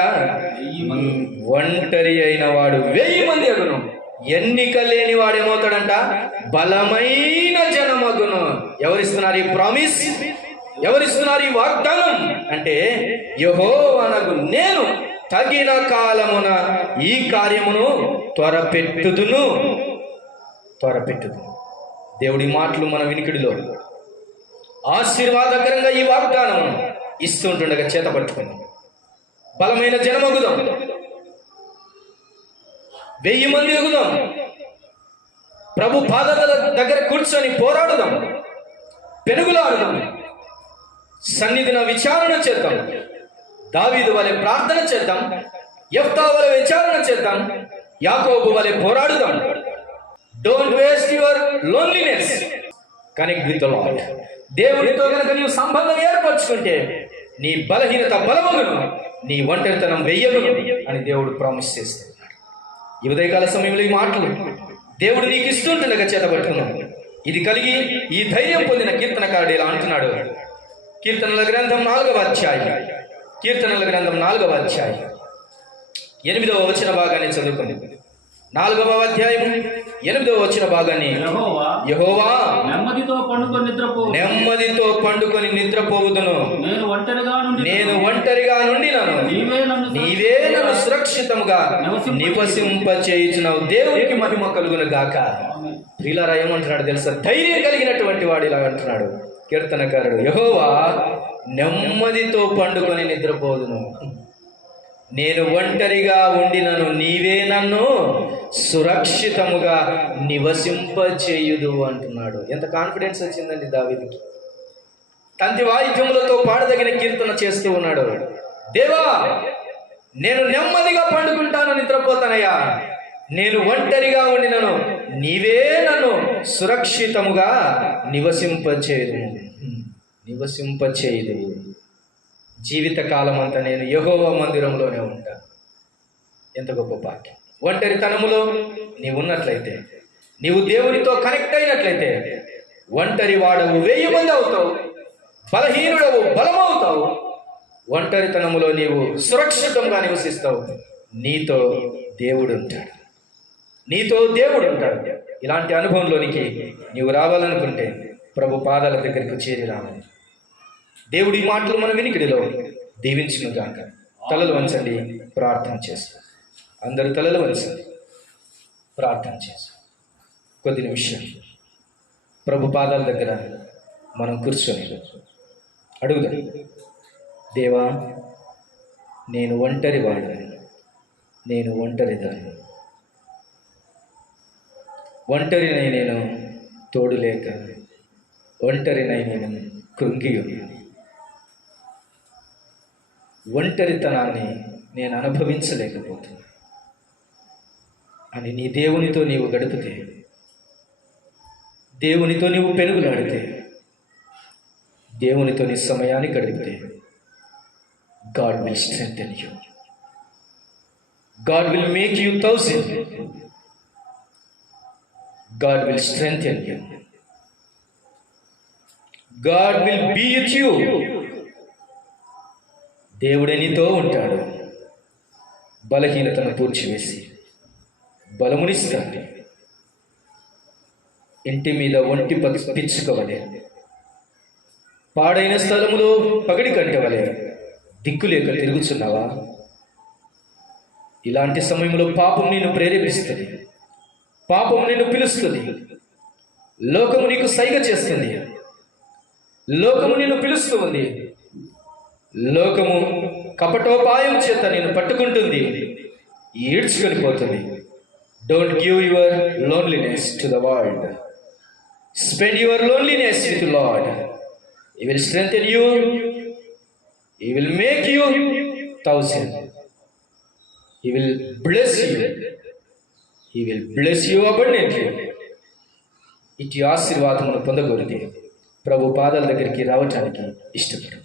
ఒంటరి అయిన వాడు 1000 మంది అగును. ఎన్నిక లేని వాడు ఏమవుతాడంట? బలమైన జనమగును. ఎవరిస్తున్నారు ఈ ప్రామిస్? ఎవరిస్తున్నారు ఈ వాగ్దానం? అంటే యెహోవానగు నేను తగిన కాలమున ఈ కార్యమును త్వరపెట్టుదును. దేవుడి మాటలు మన వినికిడిలో ఆశీర్వాదకరంగా ఈ వాగ్దానం ఇస్తుంటుండగా చేత పట్టుకుని బలమైన జనమగుదాం, 1000 మంది ఎగుదాం, ప్రభు పాదాల దగ్గర కూర్చొని పోరాడుదాం, పెనుగులాడుదాం, సన్నిధిన విచారణ చేద్దాం, దావీదు వలె ప్రార్థన చేద్దాం, యెఫ్తా వలె విచారణ చేద్దాం, యాకోబు వలె పోరాడుదాం. Don't waste your loneliness, connect with the Lord. దేవుడితో కనుక నీవు సంబంధం ఏర్పరచుకుంటే నీ బలహీనత బలమగును, నీ ఒంటరితనం వెయ్యగును అని దేవుడు ప్రామిస్ చేస్తున్నాడు. ఈ ఉదయకాల సమయంలో ఈ మాటలు దేవుడు నీకు ఇస్తుంటుండగా చేతబట్టుకున్నాడు. ఇది కలిగి ఈ ధైర్యం పొందిన కీర్తనకారుడు ఇలా అంటున్నాడు. కీర్తనల గ్రంథం 4వ అధ్యాయం, కీర్తనల గ్రంథం 4వ అధ్యాయం 8వ వచన భాగాన్ని చదువుకుంది. 4వ అధ్యాయం 8వ వచన భాగాన్ని, యెహోవా నెమ్మదితో పండుకొని నిద్రపోవుదును, నేను ఒంటరిగా నుండినను, నీవే నన్ను సురక్షితముగా నివసింపచేయుచున్నావు. దేవునికి మహిమ కలుగును గాక. ప్రియులారా, ఏమంటున్నాడు తెలుసా? ధైర్యం కలిగినటువంటి వాడు ఇలా అంటున్నాడు కీర్తనకారుడు, యెహోవా నెమ్మదితో పండుకొని నిద్రపోదును, నేను ఒంటరిగా ఉండినను, నీవే నన్ను సురక్షితముగా నివసింపచేయుదు అంటున్నాడు. ఎంత కాన్ఫిడెన్స్ వచ్చిందండి దావీదుకి. తంతి వాయిద్యములతో పాడదగిన కీర్తన చేస్తూ ఉన్నాడు. దేవా, నేను నెమ్మదిగా పండుకుంటాను, నిద్రపోతానయ్యా, నేను ఒంటరిగా ఉండినను, నీవే నన్ను సురక్షితముగా నివసింపచేయుదు. జీవితకాలం అంతా నేను యెహోవా మందిరంలోనే ఉంటాను. ఎంత గొప్ప భాగ్యం. ఒంటరితనములో నీవు ఉన్నట్లయితే, నీవు దేవునితో కనెక్ట్ అయినట్లయితే, ఒంటరి వాడవు 1000 మంది అవుతావు, బలహీనుడవు బలమవుతావు. ఒంటరితనములో నీవు సురక్షితంగా నివసిస్తావు. నీతో దేవుడు ఉంటాడు, నీతో దేవుడు ఉంటాడు. ఇలాంటి అనుభవంలోనికి నీవు రావాలనుకుంటే ప్రభు పాదాల దగ్గరికి చేరి రావాలి. దేవుడి మాటలు మన వినికిడిలో దీవించును గాక. తలలు వంచండి, ప్రార్థన చేస్తాం. అందరూ తలలు వంచండి, ప్రార్థన చేస్తాం. కొద్ది నిమిషం ప్రభు పాదాల దగ్గర మనం కూర్చొని అడుగుదాం. దేవా, నేను ఒంటరి వాడిని, నేను ఒంటరిదాన్ని, ఒంటరినై నేను తోడు లేక, ఒంటరినై నేను కృంగి ఉన్నాను, ఒంటరితనాన్ని నేను అనుభవించలేకపోతున్నాను అని నీ దేవునితో నీవు గడిపితే, దేవునితో నీవు పెనుగులాడితే, దేవునితో నీ సమయాన్ని గడిపితే, God will strengthen you. God will make you 1000. God will strengthen you. God will be with you. దేవుడే నీతో ఉంటాడు. బలహీనతను పూడ్చివేసి బలమునిస్తాడు. ఇంటి మీద ఒంటి పిచ్చుకోవలే, పాడైన స్థలములో పగడి కంటవలే దిక్కులేక తిరుగుచున్నావా? ఇలాంటి సమయంలో పాపం నిన్ను ప్రేరేపిస్తుంది, పాపం నిన్ను పిలుస్తుంది, లోకము నీకు సైగ చేస్తుంది, లోకము నిన్ను పిలుస్తూ ఉంది, లోకము కపటోపాయం చేత నేను పట్టుకుంటుంది, ఈడ్చుకొని పోతుంది. Don't give your loneliness to the world. Spend your loneliness with lord. He will strengthen you. He will make you 1000. He will bless you. He will bless you abundantly. ఇటు ఆశీర్వాదమును పొందగలిగితే ప్రభు పాదాల దగ్గరికి రావటానికి ఇష్టపడు.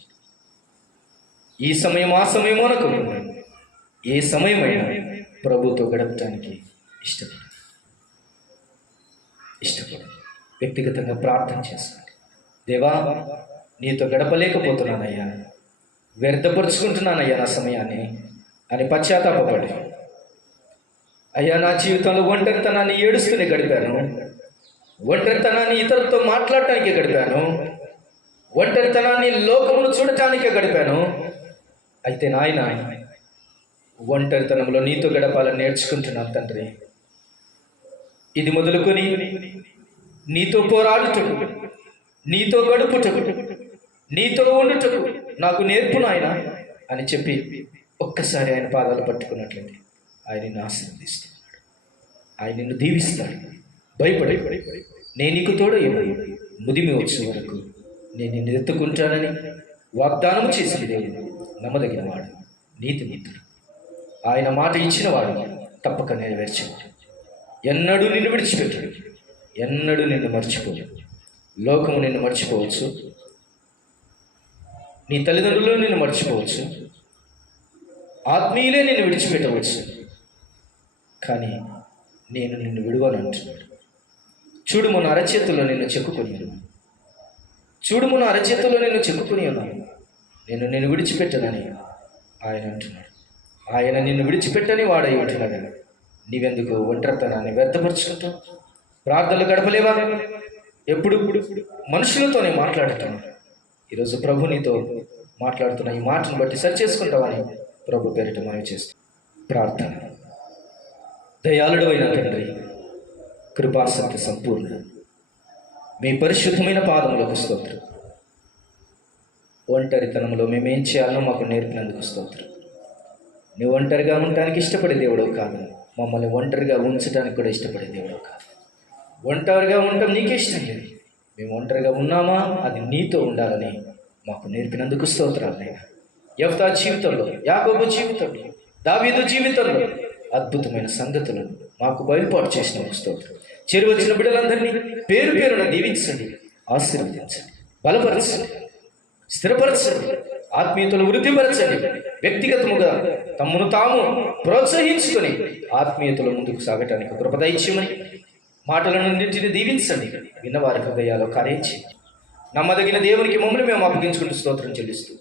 ఈ సమయం ఆ సమయం అనుకోకుండా ఏ సమయమైనా ప్రభుతో గడపటానికి ఇష్టపడు. వ్యక్తిగతంగా ప్రార్థన చేస్తాను. దేవా, నీతో గడపలేకపోతున్నానయ్యా, వ్యర్థపరుచుకుంటున్నానయ్యా నా సమయాన్ని అని పశ్చాత్తాపపడి, అయ్యా నా జీవితంలో ఒంటరితనాన్ని ఏడుస్తూనే గడిపాను, ఒంటరితనాన్ని ఇతరులతో మాట్లాడటానికే గడిపాను, ఒంటరితనాన్ని లోకమును చూడటానికే గడిపాను. అయితే నాయన, ఒంటరితనంలో నీతో గడపాలని నేర్చుకుంటున్నాను తండ్రి. ఇది మొదలుకొని నీతో పోరాడుటకు, నీతో గడుపుటకు, నీతో ఉండుటకు నాకు నేర్పు నాయన అని చెప్పి ఒక్కసారి ఆయన పాదాలు పట్టుకున్నట్లయితే ఆయన నిన్ను ఆశీర్వదిస్తున్నాడు, ఆయన నిన్ను దీవిస్తాడు. భయపడి నేను నీకు తోడయ్యాను, ముదిమి వచ్చే వరకు నేను నిన్ను ఎత్తుకుంటానని వాగ్దానం చేసిన దేవుడు నమ్మదగిన వాడు, నీతిమంతుడు. ఆయన మాట ఇచ్చిన వాడు తప్పక నెరవేర్చేవాడు. ఎన్నడూ నిన్ను విడిచిపెట్టాడు, ఎన్నడూ నిన్ను మర్చిపోడు. లోకము నిన్ను మర్చిపోవచ్చు, నీ తల్లిదండ్రులు నిన్ను మర్చిపోవచ్చు, ఆత్మీయులే నిన్ను విడిచిపెట్టవచ్చు, కానీ నేను నిన్ను విడువను అంటున్నాడు. చూడుము నా అరచేతుల్లో నిన్ను చెక్కుకొని ఉన్నాను, చూడుము నా అరచేతుల్లో నిన్ను చెక్కుకొని ఉన్నాను, నేను నిన్ను విడిచిపెట్టనని ఆయన అంటున్నాడు. ఆయన నిన్ను విడిచిపెట్టని వాడై ఉంటున్నాడు. నీవెందుకు ఒంటరితనాన్ని వ్యర్థపరుచుకుంటావు? ప్రార్థనలు గడపలేవా? ఎప్పుడు మనుషులతోనే మాట్లాడుతున్నావు. ఈరోజు ప్రభు నీతో మాట్లాడుతున్న ఈ మాటను బట్టి సరి చేసుకుంటావని ప్రభు పేరిట మనవి చేస్తాం. ప్రార్థన. దయాళుడు అయిన తండ్రి, కృపాసక్తి సంపూర్ణ, మీ పరిశుద్ధమైన పాదములకు స్తోత్రం. ఒంటరితనంలో మేమేం చేయాలో మాకు నేర్పినందుకు స్తోత్రం. నువ్వు ఒంటరిగా ఉండటానికి ఇష్టపడే దేవుడవు కాదు, మమ్మల్ని ఒంటరిగా ఉంచడానికి కూడా ఇష్టపడే దేవుడవు కాదు. ఒంటరిగా ఉండటం నీకే ఇష్టం లేదు. మేము ఒంటరిగా ఉన్నామా, అది నీతో ఉండాలని మాకు నేర్పినందుకు స్తోత్రాలు నాయనా. యెఫ్తా జీవితంలో, యాకోబు జీవితంలో, దావీదు జీవితంలో అద్భుతమైన సంగతులను మాకు బయలుపాటు చేసినందుకు స్తోత్రం. చెరు వచ్చిన బిడ్డలందరినీ పేరు పేరున దీవించండి, ఆశీర్వదించండి, బలపరచండి, స్థిరపరచండి, ఆత్మీయతను వృద్ధిపరచండి. వ్యక్తిగతముగా తమను తాము ప్రోత్సహించుకొని ఆత్మీయతలో ముందుకు సాగటానికి కృప దయచేయమని మాటలన్నింటినీ దీవించండి. విన్నవారి హృదయాల్లో కార్యం చేయండి. నమ్మదగిన దేవునికి మమ్మల్ని మేము అప్పగించుకుంటూ స్తోత్రం చెల్లిస్తూ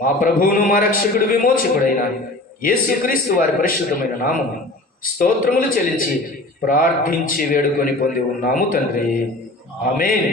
మా ప్రభువును మా రక్షకుడు విమోచకుడైన యేసుక్రీస్తు వారి పరిశుద్ధమైన నామము స్తోత్రములు చెల్లించి ప్రార్థించి వేడుకొని పొంది ఉన్నాము తండ్రి. ఆమేన్.